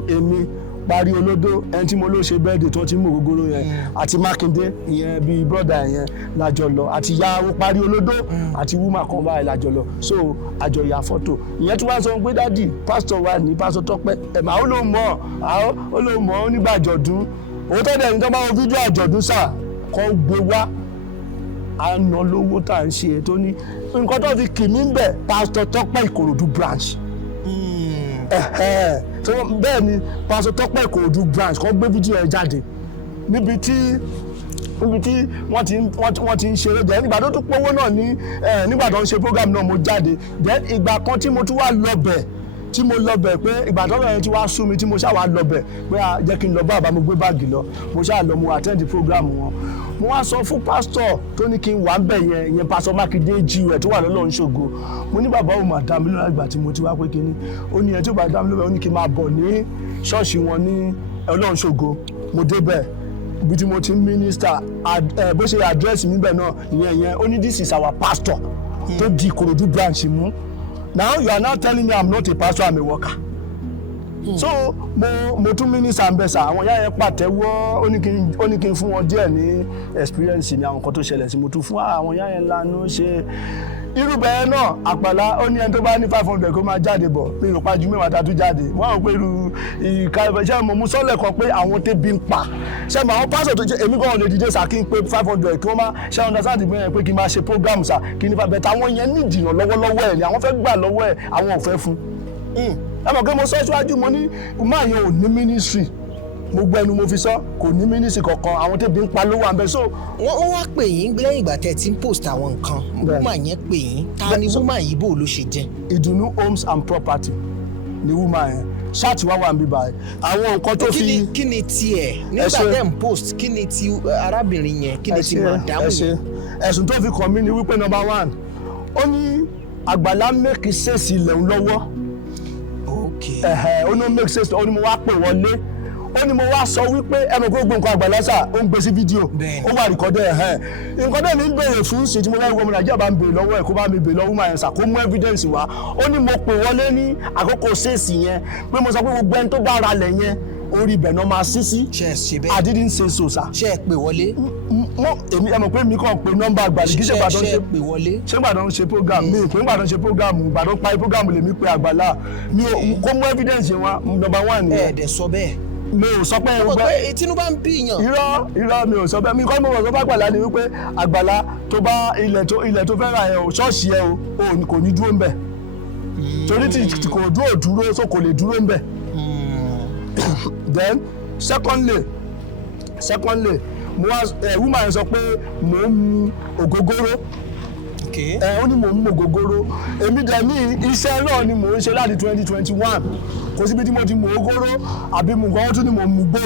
èmi parí olódó ẹni tí mo ló ṣe bẹ́ẹ̀dì tó ti mú ògógóró yẹn àti Mákindé ìyẹn bíi brọ́dà yẹn lájọ lọ àti yàwó parí olódó àti wúmà kan báyìí lájọ lọ so àjọ ya fọ́tò ìyẹn tí wọ́n sọ pé dádì pásítọ̀ wa ní pásítọ̀ Tọ́pẹ́ ẹ̀mà ó ló mọ̀ ó nígbà àjọ̀dún òun tó dẹ̀ ní tó bá wọn fídíò àjọ̀dún sà kan gbé wá àna lówó tá à ń ṣe tó ní nǹkan tó fi kì mí ń bẹ̀ pásítọ̀ Tọ́pẹ́ Ìkòròdú branch so bẹ́ẹ̀ ni Pastor Tope Ìkòròdú branch kan gbé fídíò ẹ̀ jáde níbi tí wọ́n ti ń ṣeré jẹ́ nígbà tó tún pọ́wọ́ náà nígbà tó ń ṣe program náà mo jáde then ìgbà kan tí mo tún wá lọ bẹ̀ pé ìgbà tó bẹ̀rẹ̀ tí wá sú mi tí mo ṣáà wá lọ bẹ̀ pé jẹ́ kí n lọ bá bàbá mo gbé báàgì lọ mo ṣáà lọ mo attend the program wọn mo wá sọ fún pásítọ̀ tó ní kí n wà ń bẹ̀ yẹn pásítọ̀ Mákindé jí rẹ̀ tó wà lọ́lọ́run ṣògo mo ní bàbá òun máa dá mi lọ́la ìgbà tí mo ti wá pé kíní ó ní ẹ tí ó bá dá mi lọ́la ó ní kí n máa bọ̀ ní ṣọ́ọ̀ṣì wọn ní ọlọ́run ṣògo mo débẹ̀ ibi tí mo ti ń mínísítà bó ṣe àdírẹ́sì mi bẹ̀ náà ìyẹn ó ní this is our pastor tó di Ìkòròdú branch mú now you are now telling me I'm not a pastor I'm a worker. So mo tún mínísítà ń bẹ̀ sà àwọn ìyá yẹn pàtẹ́wọ́ ó ní kí n fún wọn díẹ̀ ní experience ní àwọn nǹkan tó ṣẹlẹ̀ sí mo tún fún àwọn ìyá yẹn lánàá ṣe irú bẹ́ẹ̀ náà Àgbàlá ó ní ẹni tó bá ní 500 kó máa jáde bọ̀ mi ò pa ju mẹ́wàá tá a tún jáde wọ́n rò pé irú ṣé mo mú sọ́lẹ̀ kan pé àwọn tẹ́bi ń pa ṣé mo àwọn pásọ̀ tó jẹ́ èmi gan-an lè dìde sà kí n pé 500 kí wọ́n máa ṣe understand bẹ́ẹ̀ pé kí n máa ṣe program sà kí n bẹ̀ táwọn yẹn ní ìdìyàn lọ́wọ́lọ́wọ́ ẹ̀ ni àwọn fẹ́ gbà lọ́wọ́ ẹ̀ àwọn ò fẹ́ fún ẹ mọ̀ pé mo sọ síwájú mo ní máa yẹn ò ní ministry mo gbọ́ ẹnu mo fi sọ kò ní ministry kankan àwọn tẹ́bi ń pa ló wà ń bẹ so. wọ́n wá pè yín lẹ́yìn ìgbà tẹ́ ti ń post àwọn nǹkan woman yẹn pè yín ta ni woman yìí bò ló ṣe jẹ́. Ìdùnnú homes and property ni woman yẹn ṣáàtì wá wà ń bí báyìí àwọn nǹkan tó fi. kí ni tiẹ̀ nígbà tẹ́ ń post kí ni ti arábìnrin yẹn kí ni ti màdámù yẹn. ẹ̀sùn tó fi kàn mí ni wípé number 1 ó ní Àgbàlá mẹ́kì ṣèṣì ilẹ̀ ń lọ́wọ́ ó ní make sense ó ní mo wá pè wọlé ó ní mo wá sọ wípé ẹnu gbogbo nǹkan Àgbàlá sà ó ń gbé sí fídíò ó wà rìkọ́dẹ̀ nǹkan náà ní ń béèrè fún sí tí mo fẹ́ wọ́n Nàìjíríà bá ń béèrè lọ́wọ́ ẹ̀ kó bá mi béèrè lọ́wọ́ máa yẹn sà kó mú evidence wá ó ní mo pè wọlé ní àkókò ṣèèsì yẹn pé mo sọ pé gbogbo ẹni tó bá ra lẹ̀ yẹn orí ibẹ̀ náà máa sí sí I didn't say so sà. ṣe é pè wọlé. èmi ẹ mọ̀ pé mi kàn pé nọ́mbà Àgbàlá kì í ṣe Ìbàdàn ṣe pè wọlé. ṣé Ìbàdàn ṣe program mi ìpín Ìbàdàn ṣe program Ìbàdàn parí program lèmi pé Àgbàlá mi ò kó mú evidence wa number 1 nìyẹn. ẹ̀ẹ́dẹ̀ sọ bẹ́ẹ̀. mi ò sọ pé pé Tinubu ń bí yàn. irọ́ mi ò sọ bẹ́ẹ̀ mi kọ́ mi ò sọ fún Àgbàlá ni wípé Àgbàlá tó bá ilẹ̀ tó fẹ́ ra ẹ̀ o ṣọ́ọ̀ṣì ẹ̀ o kò ní dúró ń bẹ̀ torí tí kò dúró so kò lè dúró ń bẹ̀. Then secondly mo wá woman sọ pé mò ń mu ògógóró ó ní mò ń mu ògógóró èmi dẹ̀ ní iṣẹ́ náà ni mò ń ṣe láti 2021 kò síbi tí mo ti mu ògógóró àbí mu nǹkan tún ni mò ń mu gbó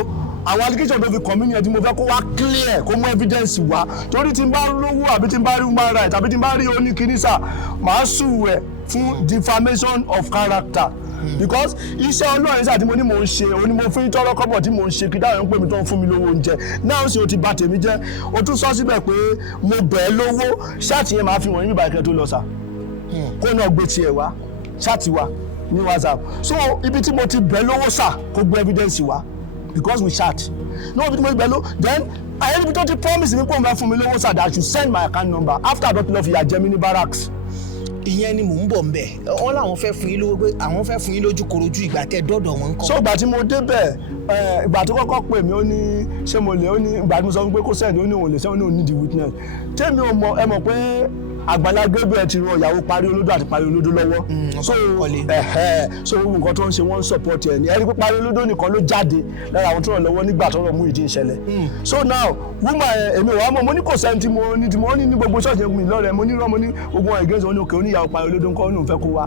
àwọn allegation tó fi kàn mí nìyẹn tí mo fẹ́ kó wá clear kó mú evidence wá torí tí n bá lówó àbí tí n bá rí human right àbí tí n bá rí oníkínísà màá sùn rẹ̀ fún defamation of character because iṣẹ́ Ọlọ́run sáà tí mo ní mò ń ṣe òun ni mo fi ń tọrọ kọ́bọ̀ tí mò ń ṣe kí dáhùn ń pè mí tó ń fún mi lówó oúnjẹ náà ṣe o ti bà tèmi jẹ́ o tún sọ síbẹ̀ pé mo bẹ̀ẹ́ lówó ṣáàtì yẹn máa fi wọ̀nyí bíbá ẹ̀kẹ́ tó lọ sà kó náà gbé tiẹ̀ wá ṣáàtì wa ní WhatsApp so ibi tí mo ti bẹ̀ẹ́ lówó sà kó gbé evidence wá because we chat no bí mo gbẹ ló then ayélujára tó ti promise mi pé òun bá fún mi lówó sir that I should send my account number after àdọ́tí lọ́ọ́ fi yà jẹ mí ní barracks. ìyẹn ni mò ń bọ̀ ńbẹ̀ wọ́n làwọn fẹ́ fún yín lówó pé àwọn fẹ́ fún yín lójú korojú ìgbà tẹ́ dọ́dọ̀ wọn kọ́. so ìgbà tí mo débẹ̀ ìgbà tó kọ́kọ́ pè mí ó ní ṣé mo lè ó ní ìgbà tí mo sọ pé kó send ó ní òun lè send ó ní òun need the witness tèmi ò mọ̀ ẹ mọ̀ pé Àgbàlá Gabriel ti ràn ìyàwó parí olódò àti parí olódò lọ́wọ́ so nǹkan tó ń ṣe wọ́n ń support ẹ̀ ní ẹni pé parí olódò nìkan ló jáde lára àwọn tó ràn lọ́wọ́ nígbà tó rọ̀ mú ìdí ìṣẹ̀lẹ̀ so now woman èmi wàá mọ̀ mo ní kò sẹ́ni tí mo ní gbogbo ṣọ́ọ̀ṣì mi lọ́rẹ̀ mo ní rán mo ní ogun against wọn ní òkè oníyàwó parí olódò nǹkan ó ní òun fẹ́ kó wá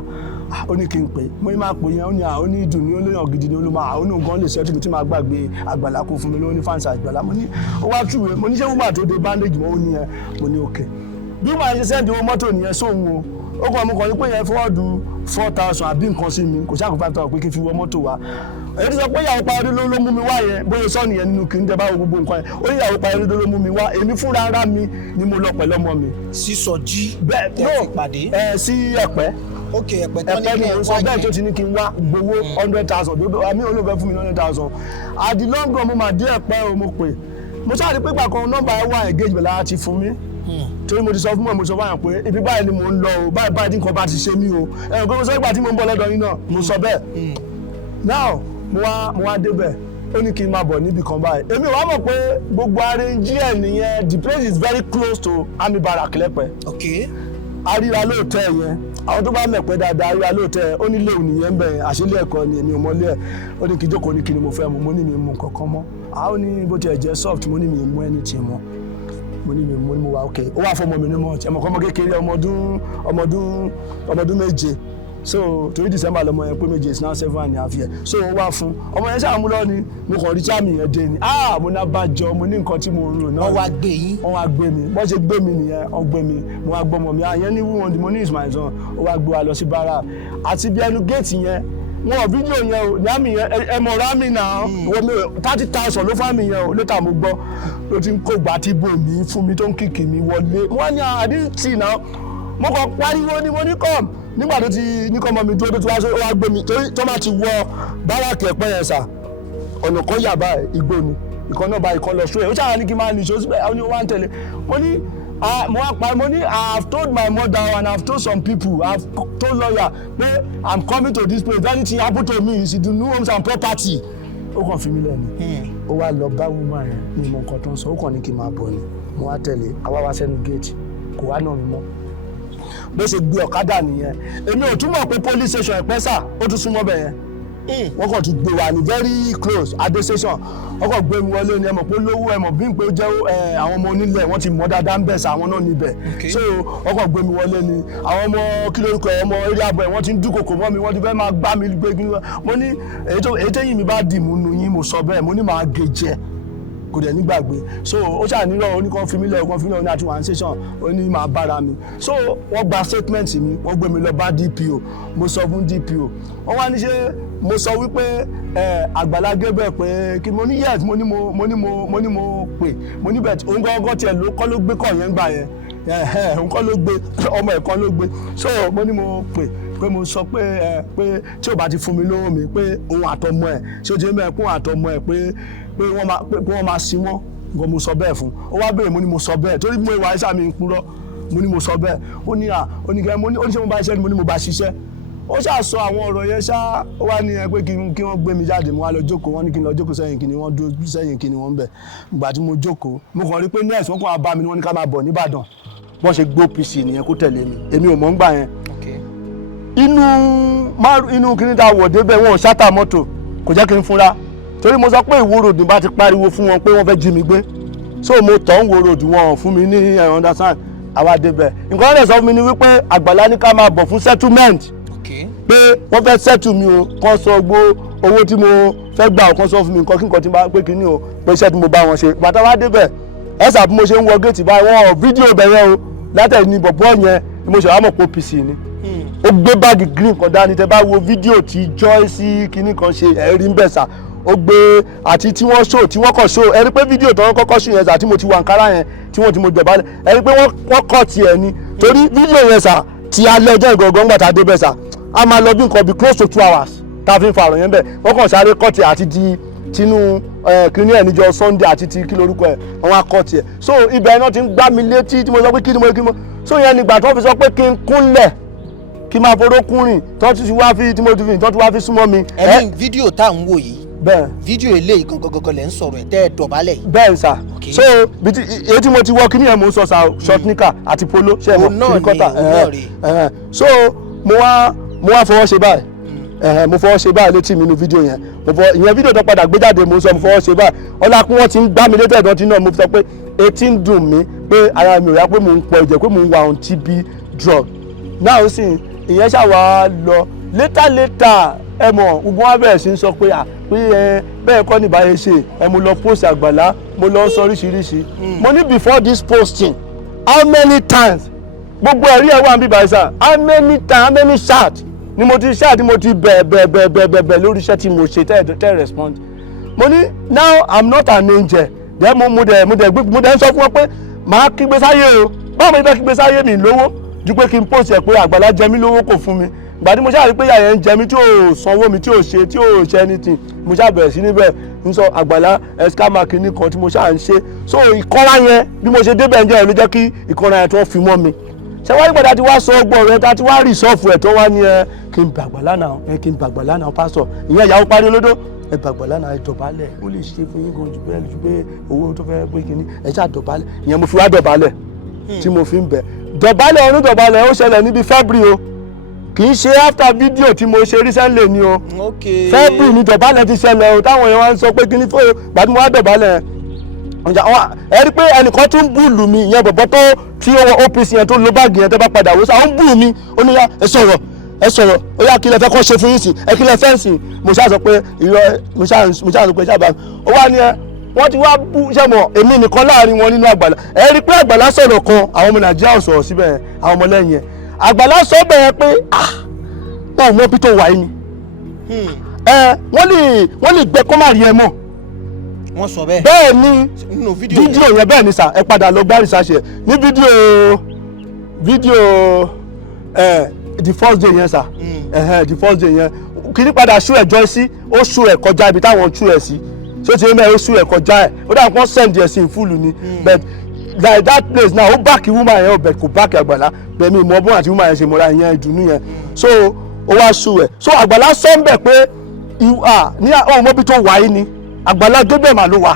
ó ní kí n pè mo ní máa pè yẹn ó ní ìdùn ní olóyàn gidi ní olóma ó ní nǹkan lè ṣẹ́tù tí máa gbàgbé Àgbàlá kó fún mi lówó ní fáǹsì Àgbàlá mo ní ó wá túwèé mo ní ṣé woman tó dé bandage mọ́ ó ní ẹ mo ní òkè bí màá ṣe sẹ́ndì owó mọ́tò nìyẹn sóhun o ó kọ́ ọmọ kan ní pé yẹn fọ́ọ̀dù 4,000 àbí nǹkan sí mi kò ṣáà 5,000 pé kí n fi wọ mọ́tò wá èyí ti sọ pé ìyàwó parí ló mú mi wá yẹn bóyá sọ nìyẹn nínú kí n tẹ báwo gbogbo nǹkan yẹn ó ní ìyàwó parí ló mú mi wá èmi fúnra ara mi ni mo lọ pẹ̀lú ọmọ mi. sísọjí bẹ́ẹ̀ tẹ́ fi pàdé. sí Ẹ̀pẹ́ ok Ẹ̀pẹ́ tán ní kí ẹ sọ wá bẹ́ẹ̀ tó ti ní kí n wá gbowó 100,000 dodo àmì olóògbé fún mi 100,000 àdì lọ́ngàn mo máa dé Ẹ̀pẹ́ o mo pè mo ṣáà rí pé gbàkan nọ́mbà ẹ̀ wá engagement lára ti fún mi torí mo ti sọ fún mọ̀ mo sọ fáyàn pé ibi báyìí ni mò ń lọ o báyìí tí nǹkan bá ti ṣe mí o ẹ̀rọ pé mo sọ ìgbà tí mo ń bọ̀ lọ́dọ̀ yín náà mo sọ bẹ́ẹ̀ now mo wá débẹ̀ ó ní kí n máa bọ̀ níbi kan báyìí èmi wàá mọ̀ pé gbogbo arrange ẹ̀ nìyẹn the place is very close to army barrack lẹ́pẹ́ àríra lóòótọ́ yẹn àwọn tó bá mẹ̀pẹ́ dáadáa àríra lóòótọ́ ó nílé òun nìyẹn ń bẹ̀ àṣìlẹ̀ ẹ̀kọ́ ni èmi ò mọ́lé ẹ̀ ó ní kí jókòó ní kí ni mo fẹ́ mu mo ní mi mú kankan mọ́ àwọn ní bó tiẹ̀ jẹ́ soft mo ní mi mú anything mọ́ mo ní mo wà ok ó wà fọmọ mi ní mọ́ ẹ̀mọ̀ kọ́mọ kékeré ọmọdún méje so torí December lọmọ yẹn pé méje is now 7.5 years so ó wà fún ọmọ yẹn ṣáà mú lọ ni mo kàn rí cháàmì yẹn dé ni mo ní abájọ mo ní nǹkan tí mo rò náà wọ́n wá gbé yín wọ́n wá gbé mi bọ́n ṣe gbé mi nìyẹn wọ́n gbé mi mo wá gbọ́mọ mi àyẹn ní wúwọ́n mo ní is my son ó wá gbé wa lọ sí bára àti bí ẹnu géètì yẹn wọn fídíò yẹn o ní àmì yẹn ẹ mọ̀ rámì náà wọ́n mi 30,000 ló fámì yẹn o létà mo gbọ́ ló ti ń kó gbà tí bò mí fún mi tó ń kìkì mi wọlé wọ́n ní àdíntì náà mo kàn pariwo ni mo ní kọ́ nígbà tó ti ní kọ́ ọmọ mi dúró tó ti wá sọ wá gbé mi torí tó máa ti wọ báràkì Ẹ̀pẹ́ yẹn sà ọ̀nà kan yà báyìí igbó ni ìkan náà bá ìkan lọ sóyè ó ṣàwọn ní kí n máa nìṣó síbẹ̀ àwọn ni wọ́n wá ń tẹ̀lé mo ní I have told my mother and I have told some people I have told lawyer pé I'm coming to this place if anything happen to me is the new homes and property ó kàn fi mí lẹ́nu ó wá lọ bá woman yẹn ní ìmọ̀ nǹkan tó ń sọ ó kàn ní kí n máa bọ̀ ni mo wá tẹ̀lé àwa wá sẹ́nu gate kò wá náà mi mọ́ bó ṣe gbé ọ̀kadà nìyẹn èmi ò túmọ̀ pé police station Ẹ̀pẹ́ sà ó tún súnmọ́ bẹ̀ yẹn wọ́n kàn tún gbé wa ní very close adé station wọ́n kàn gbé mi wọlé ní ẹmọ̀ pé lówó ẹmọ̀ bí n pé jẹ́ àwọn ọmọ onílẹ̀ wọ́n ti mọ̀ dáadáa ń bẹ̀ sà àwọn náà níbẹ̀ so wọ́n kàn gbé mi wọlé ní àwọn ọmọ kí lórúkọ ọmọ eré abọ́ ẹ̀ wọ́n ti ń dúnkòkò mọ́ mi wọ́n ti fẹ́ máa gbá mi gbé mo ní èyí tẹ́yìn mi bá dì mú nu yín mo sọ bẹ́ẹ̀ mo ní màá gé jẹ kò dẹ̀ nígbàgbé so ó ṣàníyàn oníkan fi mí lẹ̀ ọkàn fi mí lẹ̀ oní àti one station ó ní máa bára mi so wọ́n gba statement mi wọ́n gbé mi lọ bá DPO mo sọ fún DPO wọ́n wá ní ṣe mo sọ wípé Àgbàlá Gabriel pé kí mo ní yes mo ní mo pè mo ní bẹ́ẹ̀ òun gángan tiẹ̀ ló kọ́ ló gbé kọ̀ yẹn gbà yẹn òun kọ́ ló gbé ọmọ ẹ̀ kan ló gbé so mo ní mo pè mo sọ pé tí o bá ti fún mi lówó mi pé òun àtọmọ ẹ̀ ṣé o ti mẹ́ kún àtọmọ ẹ̀ pé wọ́n máa sin wọ́n nǹkan mo sọ bẹ́ẹ̀ fún ó wá béèrè mo ní mo sọ bẹ́ẹ̀ torí mo ìwà iṣẹ́ mi ń purọ́ mo ní mo sọ bẹ́ẹ̀ ó ní oníkẹ́ mo ní oníṣẹ́ mo bá iṣẹ́ ni mo ní mo bá ṣiṣẹ́ ó ṣáà sọ àwọn ọ̀rọ̀ yẹn ṣá ó wá ní pé kí wọ́n gbé mi jáde mo wá lọ jókòó wọ́n ní kí n lọ jókòó sẹ́yìn kí ni wọ́n dúró sẹ́yìn kí ni wọ́n ń bẹ̀ ìgbà tí mo jókòó mo kàn rí pé nurse wọ́n kàn wá bá mi ní wọ́n ní ká máa bọ̀ nìbàdàn wọ́n ṣe gbó PC nìyẹn kó tẹ̀lé mi èmi ò mọ̀ ń gbà yẹn inú kíní ta wọ̀ débẹ̀ wọn ò ṣátà mọ́tò kò jẹ́ kí n fúnra torí mo sọ pé Ìwó Road bá ti pariwo fún wọn pé wọ́n fẹ́ jí mi gbé so mo tọ̀ ń Ìwó Road wọn fún mi ní understand àwa débẹ̀ nǹkan rẹ̀ sọ fún mi ni wípé Àgbàlá ní ká máa bọ̀ fún settlement pé wọ́n fẹ́ settle mi o kàn sọ gbó owó tí mo fẹ́ gbà o kàn sọ fún mi nǹkan kí nǹkan tí mo bá pé kíní o pé iṣẹ́ tí mo bá wọn ṣe bàtà wá débẹ̀ ẹ̀sà bí mo ṣe ń wọ géètì báyìí wọ́n fídíò bẹ̀rẹ̀ o látẹ̀lé ní bọ̀bọ̀ yẹn ni mo ṣe wá mọ̀ pé OPC ni ó gbé báàgì green kan dání tẹ bá wo fídíò tí Joyce kíní kan ṣe ẹ̀rí ń bẹ̀ sà ó gbé àti tí wọ́n kàn show ẹ̀rí pé fídíò tó wọ́n kọ́kọ́ show yẹn sà tí mo ti wà Ankara yẹn tí wọ́n ti mo jẹ̀ balẹ̀ ẹ̀rí pé wọ́n kọ́ tiẹ̀ ni torí fídíò yẹn sà ti alẹ́ ọjọ́ ìgangan gbà tá a dé bẹ̀ sà a máa lọ bí nǹkan bí close to 2 hours tá a fi ń fa àrùn yẹn bẹ̀ wọ́n kàn sáré kọ́ tiẹ̀ àti di tinú kìnìún ẹ̀ níjọ́ Sunday àti ti kí lórúkọ ẹ̀ àwọn akọ́tì ẹ̀ so ibẹ̀ náà ti ń gbá mi létí tí mo sọ pé kí ni mo so yẹn nígbà tó fi sọ pé kí n kúnlẹ̀ kí n máa forókún rìn tó ti wá fi tí mo ti fi tó ti wá fi súnmọ́ mi. ẹni fídíò tá à ń wò yìí bẹ́ẹ̀ fídíò eléyìí gangan lẹ́ ń sọ̀rọ̀ ẹ̀ tẹ́ ẹ dọ̀bálẹ̀ yìí. bẹ́ẹ̀ sà so èyí tí mo ti wọ kíní yẹn mo ń sọ sa short nika àti polo ṣe é mọ kìnìkọ́tà so mo wá fọwọ́ ṣe báyìí mo fọwọ́ ṣe báyìí létí mi nínú fídíò yẹn ìyẹn fídíò tó padà gbé jáde mo sọ mo fọwọ́ ṣe báyìí ọlákùn wọn ti ń gbá mi létí ẹ̀dọ́ tí náà mo sọ pé etí ń dùn mí pé ara mi ò yá pé mò ń pọ̀ ẹ̀jẹ̀ pé mò ń wa on TB drug náà sì ìyẹn ṣàwà lọ létà ẹ mọ̀ gbogbo wọn bẹ̀rẹ̀ sí ń sọ pé bẹ́ẹ̀ kọ́ ní ìbáyé ṣe mo lọ post Àgbàlá mo lọ sọ oríṣiríṣi mo ní before this posting how many times gbogbo ẹ̀rí ẹ̀ wà ń bíbá ẹ̀sà how many shots ni mo ti ṣáà tí mo ti bẹ̀ẹ̀ lórí iṣẹ́ tí mo ṣe tẹ́ respond mo ní now I'm not an angel then mo dẹ̀ ń sọ fún wọn pé màá kígbe sáyé o báwo ni bẹ́ẹ̀ kígbe sáyé mi lówó ju pé kí n post ẹ̀ pé Àgbàlá jẹ mí lówó kò fún mi ìgbà tí mo ṣáà rí pé yàyẹ̀ ń jẹ mí tí ò sanwó mi tí ò ṣe anything mo ṣáà bẹ̀rẹ̀ sí níbẹ̀ ń sọ Àgbàlá escama kìíní kan tí mo ṣáà ń ṣe so ìkọ́ra yẹn bí mo ṣe débẹ̀ ń jẹ́ ẹ̀ ló jẹ́ kí ìkọ́ra yẹn tó fi mọ́ mi ṣé wá nígbà tí wá sọ ọgbọ́n rẹ tá ti wá rìsọ́ọ̀fù ẹ̀ tó wá ní kí n bàgbà lánàá pásọ̀ ìyẹn ìyàwó parí olódó ẹ bàgbà lánàá ẹ dọ̀bálẹ̀ ó lè ṣe fún yín gan jù bẹ́ẹ̀ ju pé owó tó fẹ́ pé kínní ẹ ṣáà dọ̀bálẹ̀ ìyẹn mo fi wá dọ̀bálẹ̀ tí mo fi ń bẹ̀ dọ̀bálẹ̀ onídọ̀bálẹ̀ ó ṣẹlẹ̀ níbi February o kì í ṣe after video tí mo ṣe recently ni o February ni dọ̀bálẹ̀ ti ṣẹlẹ̀ o táwọn èèyàn wá ń sọ pé kínní fún gbàdúrà wá dọ̀bálẹ̀ ẹ rí pé ẹnìkan tún búùlù mi ìyẹn bọ̀bọ̀ tó tí owó OPC yẹn tó lo báàgì yẹn tẹ́ bá padà wò sáà ń búùlù mi ó ní yá ẹ sọ̀rọ̀ ó yá kí lẹ fẹ́ kọ́ ṣe fún yín sí ẹ kí lẹ fẹ́ sìn mo ṣáà sọ pé irọ́ mo ṣáà sọ pé ṣáàbà ó wá ní wọ́n ti wá bú ṣe mọ̀ èmi nìkan láàrin wọn nínú Àgbàlá ẹ rí pé Àgbàlá sọ̀rọ̀ kan àwọn ọmọ Nàìjíríà ò sọ̀rọ̀ síbẹ̀ àwọn ọmọ lẹ́yìn ẹ̀ Àgbàlá sọ bẹ́ẹ̀ pé wọn ò mọ bí tó wà yín ni wọ́n lè gbẹ kọ́ máa rí ẹ mọ́ wọ́n sọ bẹ́ẹ̀. bẹ́ẹ̀ ni fídíò yẹn bẹ́ẹ̀ ni sà ẹ padà lọ gbá rìsáṣẹ ní fídíò the first day yẹn sà the first day yẹn kì í padà ṣú ẹjọ́ sí ó ṣú ẹ̀ kọjá ibi táwọn ṣú ẹ̀ sí ṣé ó ti mẹ́ ó ṣú ẹ̀ kọjá ẹ̀ ó dà wọ́n send ẹ̀ sí ìfúlù ni but like that place now ó báàkì woman yẹn but kò báàkì Àgbàlá bẹ́ẹ̀ mi ìmọ̀ ọgbọ́n àti woman yẹn ṣe mọ́ra ìyẹn ìdùnnú yẹn so ó wá ṣú ẹ̀ so Àgbàlá sọ ń bẹ̀ pé ní ọmọ ibi tó wáyé ni Àgbàlá Gabriel mà ló wà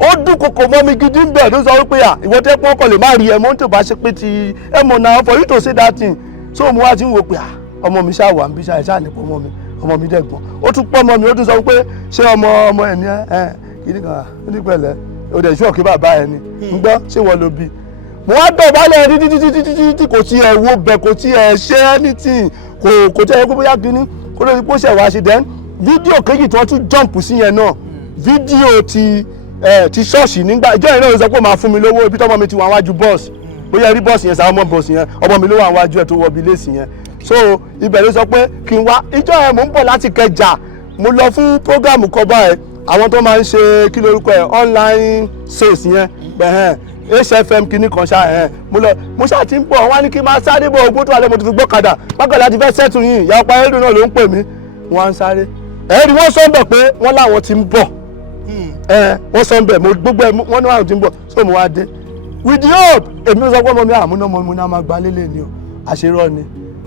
ó dún kòkò mọ́ mi gidi ń bẹ̀ ló sọ wípé ìwọ tẹ́ pọ́n kọ̀ lè má rí ẹ mọ́ tó bá ṣe pé ti ẹ mọ̀ náà for you to say that thing so mo wá ti ń wo pé ọmọ mi ṣáà wà ń bí ṣáà nípa ọmọ mi dẹ̀gbọ́n ó tún pọ́ ọmọ mi ó tún sọ pé ṣé ọmọ ẹ̀ ní kìíní kan ní pẹ̀lẹ́ ó dẹ̀ ṣọ́ọ̀kì bàbá ẹ̀ ni ń gbọ́ ṣé wọ́n ló bí mo wá dọ̀bálẹ̀ títí kò tí ẹ wo bẹ̀ kò tí ẹ ṣe anything kò tí ẹ kó bóyá kìíní kó lórí pé ó ṣẹ̀ wá ṣe then fídíò kejì tí wọ́n tún jump sí yẹn náà fídíò ti ṣọ́ọ̀ṣì nígbà ìjọ yẹn náà ló sọ pé máa fún mi lówó ibi tọ́mọ mi ti wà wájú bọ́ọ̀sì bóyá rí bọ́ọ̀sì yẹn sáà mọ́ bọ́ọ̀sì yẹn ọmọ mi ló wà wájú ẹ̀ tó wọ bí léèsì yẹn so ibẹ̀ ló sọ pé kí n wá ìjọ yẹn mò ń bọ̀ láti Kẹjà mo lọ fún prógámù kan báyìí àwọn tó máa ń ṣe kí lórúkọ ẹ̀ online sales yẹn HFM kìíní kan ṣá mo ṣáà ti ń bọ̀ wọ́n á ní kí n máa sáré bọ̀ ogbó tó wà lẹ́ mo ti fi gbọ́kadà pákàlà ti fẹ́ sẹ́tù yìí ìyá ọ̀pá ẹ̀rọ náà ló ń pè mí wọ́n á ń sáré ẹ̀rí wọ́n sọ ń bẹ̀ pé wọ́n láwọn ti ń bọ̀ wọ́n sọ ń bẹ̀ gbogbo ẹ̀ wọ́n ní àwọn ti ń bọ̀ so mo wá dé with the hope èmi sọ pé ọmọ mi àmúná ọmọ mi náà máa gba lélẹ̀ ni o àṣerọ́ ni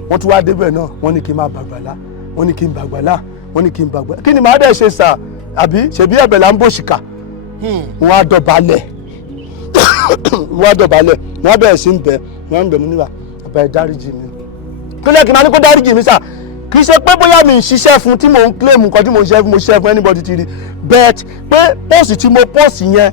wọ́n tún wá débẹ̀ náà wọ́n ní kí n máa bàgbàlá wọ́n ní kí n bàgbàlá wọ́n ní kí n bàgbàlá kí ni màá dẹ̀ ṣe sà àbí ṣèbí ẹ̀bẹ̀ là ń bò ṣìkà wọ́n á dọ̀bálẹ̀ wọ́n á bẹ̀rẹ̀ sí ń bẹ̀ wọ́n á ń bẹ̀ mú níwà àbá ẹ̀ dáríjì mi kílẹ̀ kí n máa ní kó dáríjì mi sà kì í ṣe pé bóyá mi ń ṣiṣẹ́ fún tí mò ń claim nǹkan tí mò ń ṣe fún mo ṣiṣẹ́ fún anybody ti rí but pé post tí mo post yẹn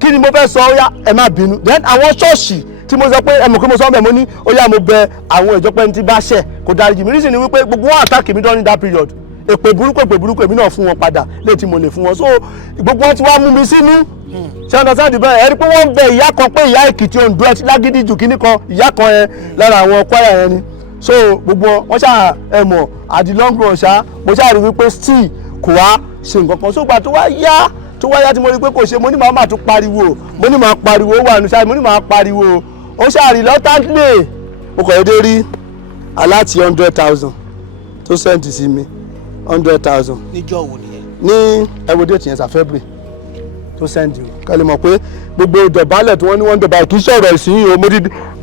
kí ni mo fẹ́ sọ ó yá ẹ má bínú then àwọn ṣọ́ọ̀ṣì tí mo sọ pé ẹ mọ̀ pé mo sọ bẹ́ẹ̀ mo ní ó yá mo bẹ àwọn ìjọ pé ní ti bá ṣẹ̀ kó dáríjì mi reason ni wípé gbogbo wọn attack mi during that period èpè burúkú èmi náà fún wọn padà létí mo lè fún wọn so gbogbo wọn ti wá mú mi sínú ṣé ọ̀nà sáà dìbò ẹ rí pé wọ́n ń bẹ ìyá kan pé ìyá Èkìtì Oǹdó ẹ ti lágídí jù kíní kan ìyá kan yẹn lára àwọn kwaya yẹn ni so gbogbo wọn ṣáà ẹ mọ̀ at the long run ṣá mo ṣáà rí wípé still kò wá ṣe nǹkan kan sógbà tó wá yá tí mo rí pé kò ṣe mo ní màá tún pariwo mo ní màá pariwo ó wà ní ṣáà mo ní màá pariwo ó ṣáà rí lọ́tàlẹ̀ mo kọ̀ ẹ́ rí aláàtì 100,000 tó sẹ́ǹtì sí mi 100,000. níjọ́ wo nìyẹn. ní ẹwọ déètì yẹn sà February tó sẹ́ndì o kẹ́lẹ́ mọ̀ pé gbogbo dọ̀bálẹ̀ tí wọ́n ní wọ́n dọ̀bálẹ̀ kì í sọ̀rọ̀ ìsìn o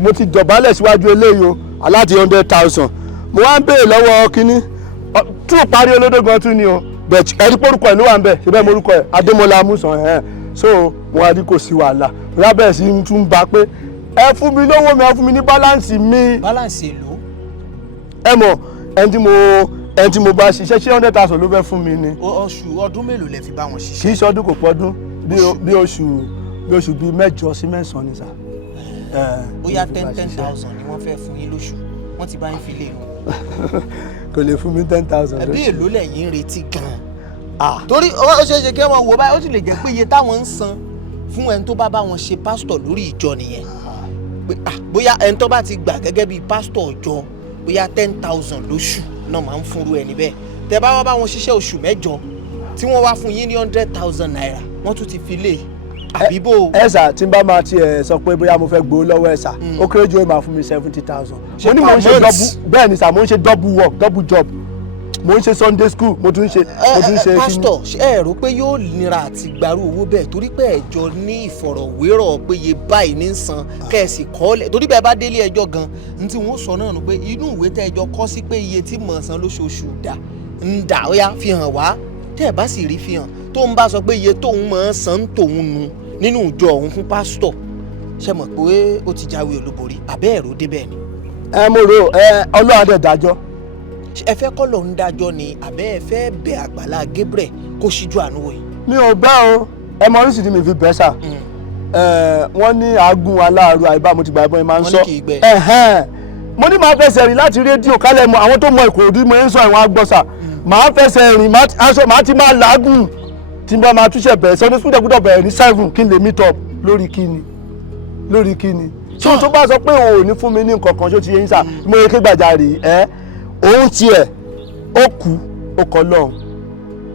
mo ti dọ̀bálẹ̀ síwájú eléyìí o aláti 100,000 mo wá ń béèrè lọ́wọ́ kínní tún parí olódó gan tún ni o bẹ̀ẹ̀ ẹni pórúkọ ẹ̀ ló wà ń bẹ̀ síbẹ̀ morúkọ ẹ̀ Adémọ́lá Amúsàn so mo wá rí kò sí wàhálà rábẹ̀ sí tún bá pé ẹ fún mi lówó mi ẹ fún mi ní báláǹsì mi. báláǹsì èlò. ẹ mọ̀ ẹni tí mo bá ṣiṣẹ́ ṣé 100,000 ló fẹ́ fún mi ni. ọdún mélòó lẹ fi bá wọn ṣiṣẹ́. kì í ṣọdún kò pọ́dún bí oṣù bíi 8 sí 9 ni sà. bóyá 10,000 ni wọ́n fẹ́ fún yín lóṣù wọ́n ti bá yín fi lé wọn. kò lè fún mi 10,000. ẹbí èlò lẹ́yìn ń retí gan-an. torí ó ṣeé ṣe kí wọ́n wò báyìí ó sì lè jẹ́ pé iye táwọn ń san fún ẹni tó bá wọn ṣe pásítọ̀ lórí ìjọ nìyẹn. bóyá ẹni tó bá ti gbà gẹ́gẹ́ bíi pásítọ̀ ọjọ́ bóyá 10,000 lóṣù náà máa ń fúnru ẹni bẹ́ẹ̀. tẹ́ bá wá bá wọn ṣiṣẹ́ oṣù 8 tí wọ́n wá fún yín ní 100,000 naira wọ́n tún ti fi lé àbíbò. ẹ̀sà tí n bá máa tiẹ̀ sọ pé bóyá mo fẹ́ gbowó lọ́wọ́ ẹ̀sà ó kéré jù ó máa fún mi 70,000. mo ní mo ń ṣe bẹ́ẹ̀ ni sà mo ń ṣe double work double job mo ń ṣe Sunday school mo tún ṣe. pásítọ̀ ẹ rò pé yóò nira àti gbarú owó bẹ́ẹ̀ torí pé ẹjọ́ ní ìfọ̀rọ̀wérọ̀ pé iye báyìí ní san kẹ́ẹ̀sì kọ́lẹ̀ torí bẹ́ẹ̀ bá délé ẹjọ́ gan ní tí wọ́n sọ náà nù pé inú ìwé tẹ́ ẹjọ́ kọ́ sí pé iye tí mọ̀ san lóṣooṣù dà ó yá fi hàn wá tẹ́ ẹ̀ bá sì rí fi hàn tó ń bá sọ pé iye tóun mọ̀ san tòun nu nínú ìjọ òun fún pásítọ̀ ṣe mọ̀ pé ó ti jáwé olúborí àbẹ́ ẹ̀rọ débẹ̀ ni. mo rò Ọlọ́run á dẹ̀ dájọ́. ẹ fẹ́ kọ́ lọ ń dájọ́ ni àbẹ́ ẹ fẹ́ bẹ Àgbàlá Gabriel kó ṣíjú àánú wò yìí. mi ò bẹ́ o ẹ mọ oríṣiríṣi mi fi bẹ́ sà wọ́n ní àágùn aláàrú àìbá mo ti gbà ẹ̀bọ́n ẹ máa ń sọ mo ní máa fẹsẹ̀ rìn láti rédíò kálẹ̀ mọ àwọn tó mọ Ìkòròdú mo ń sọ ìwọ̀n agbọ́sà máa fẹsẹ̀ rìn máa ti máa làágùn tí n bá máa túṣẹ̀ bẹ̀rẹ̀ Sunday school gbọ́dọ̀ bẹ̀rẹ̀ ní 7 kí n lè meet up lórí kíni tí o tó bá sọ pé o ò ní fún mi ní nǹkan kan ṣó ti yé yín sà mo yẹ kí gbàjarè òun tiẹ̀ ó kú ó kọ lọ́hùn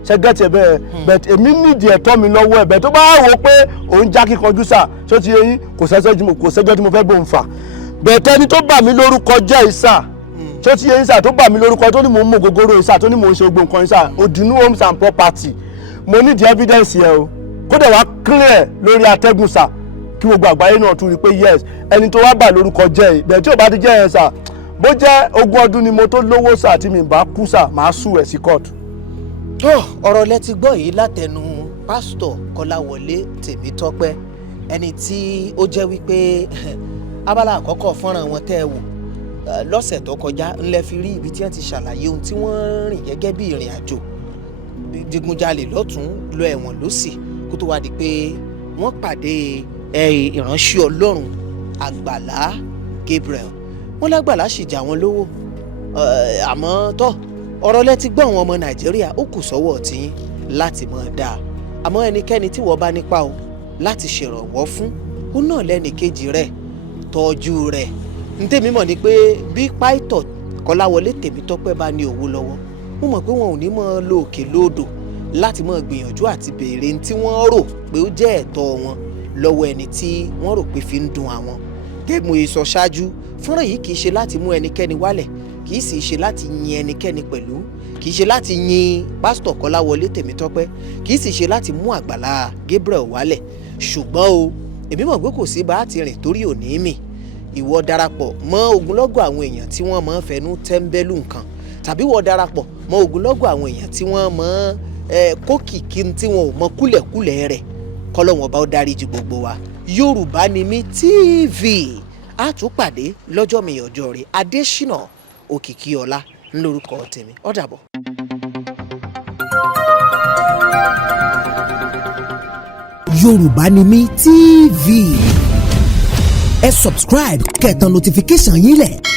ṣe gẹ́tì ẹ̀ bẹ́ẹ̀ bẹ̀t èmi nídìí ẹ̀tọ́ mi lọ́wọ́ ẹ̀ bẹ̀t tó bá wò pé òun já kíkanjú sà ṣó ti yé yín kò sẹ́jọ́ tí mo fẹ́ bóun fà bẹ̀t ẹni tó bà mí lórúkọ jẹ́ ìsà ṣó ti yé yín sà tó bà mí lórúkọ tó ní mò ń mú ògógóró ìsà tó ní mò ń ṣe gbogbo nǹkan ìsà Òdìnú homes and property mo nídìí evidence yẹn o kó dẹ̀ wá clear lórí atẹ́gùn sà kí gbogbo àgbáyé náà tún rí pé yes ẹni tó wá bà lórúkọ jẹ́ ẹ̀ bẹ̀t tí ò bá ti jẹ́ yẹn sà bó jẹ́ 20 ọdún ni mo tó lówó sà tí mi bá kú sà máa sùn ẹ̀ sí kóòtù. ọ̀rọ̀ lẹ ti gbọ́ yìí látẹnu pásítọ̀ Kọ́láwọlé Tèmítọ́pẹ́ ẹni tí ó jẹ́ wípé abala àkọ́kọ́ fọ́nrán wọn tẹ́ ẹ wò lọ́sẹ̀ tó kọjá ńlẹ́ fi rí ibi tí wọ́n ti ṣàlàyé ohun tí wọ́n rìn gẹ́gẹ́ bí ìrìn àjò digunjalè lọ́tún lọ ẹ̀wọ̀n lósì kó tó wá di pé wọ́n pàdé ìránṣẹ́ Ọlọ́run Àgbàlá Gabriel wọ́n lágbàlá sì jà wọ́n lówó àmọ́ tọ́ ọ̀rọ̀ lẹ ti gbọ́ àwọn ọmọ Nàìjíríà ó kù sọ́wọ́ tiyín láti mọ̀ dáa àmọ́ ẹnikẹ́ni tí wọ́n bá nípa o láti ṣèrànwọ́ fún ó náà lẹ́nìkejì rẹ̀ tọ́jú rẹ̀ ntèmi mọ̀ ni pé bí pásítọ̀ Kọ́láwọlé Tèmítọ́pẹ́ bá ní owó lọ́wọ́ mo mọ̀ pé wọn ò ní mọ̀ lo òkè lódò láti mọ̀ gbìyànjú àti béèrè tí wọ́n rò pé ó jẹ́ ẹ̀tọ́ wọn lọ́wọ́ ẹni tí wọ́n rò pé fi ń dun àwọn gẹ́gùn ìsọ ṣáájú fúnra yìí kì í ṣe láti mú ẹnikẹ́ni wálẹ̀ kì í sì ṣe láti yin ẹnikẹ́ni pẹ̀lú kì í ṣe láti yin pásítọ̀ Kọ́láwọlé Tèmítọ́pẹ́ kì í sì ṣe láti mú Àgbàlá Gabriel wálẹ̀ ṣùgbọ́n o èmi mọ̀ pé kò sí bá ti rìn torí òní mì ìwọ darapọ̀ mọ́ ogunlọ́gọ̀ àwọn èèyàn tí wọ́n máa ń fẹnu tẹ́ńbẹ́lú nǹkan tàbí wọ́n darapọ̀ mọ́ ogunlọ́gọ̀ àwọn èèyàn tí wọ́n máa kókìkí tí wọn ò mọ kúlẹ̀kúlẹ̀ rẹ̀ kọ́lọ́wọ́n bá ó dáríjì gbogbo wa Yorùbá ni mí TV a tún pàdé lọ́jọ́ mi ọjọ́ rẹ̀ Adésínà Òkìkíọlá ńlórúkọ tèmi ó dàbọ̀. Yorùbá ni mí TV ẹ subscribe kẹ́ tàn notification yín lẹ̀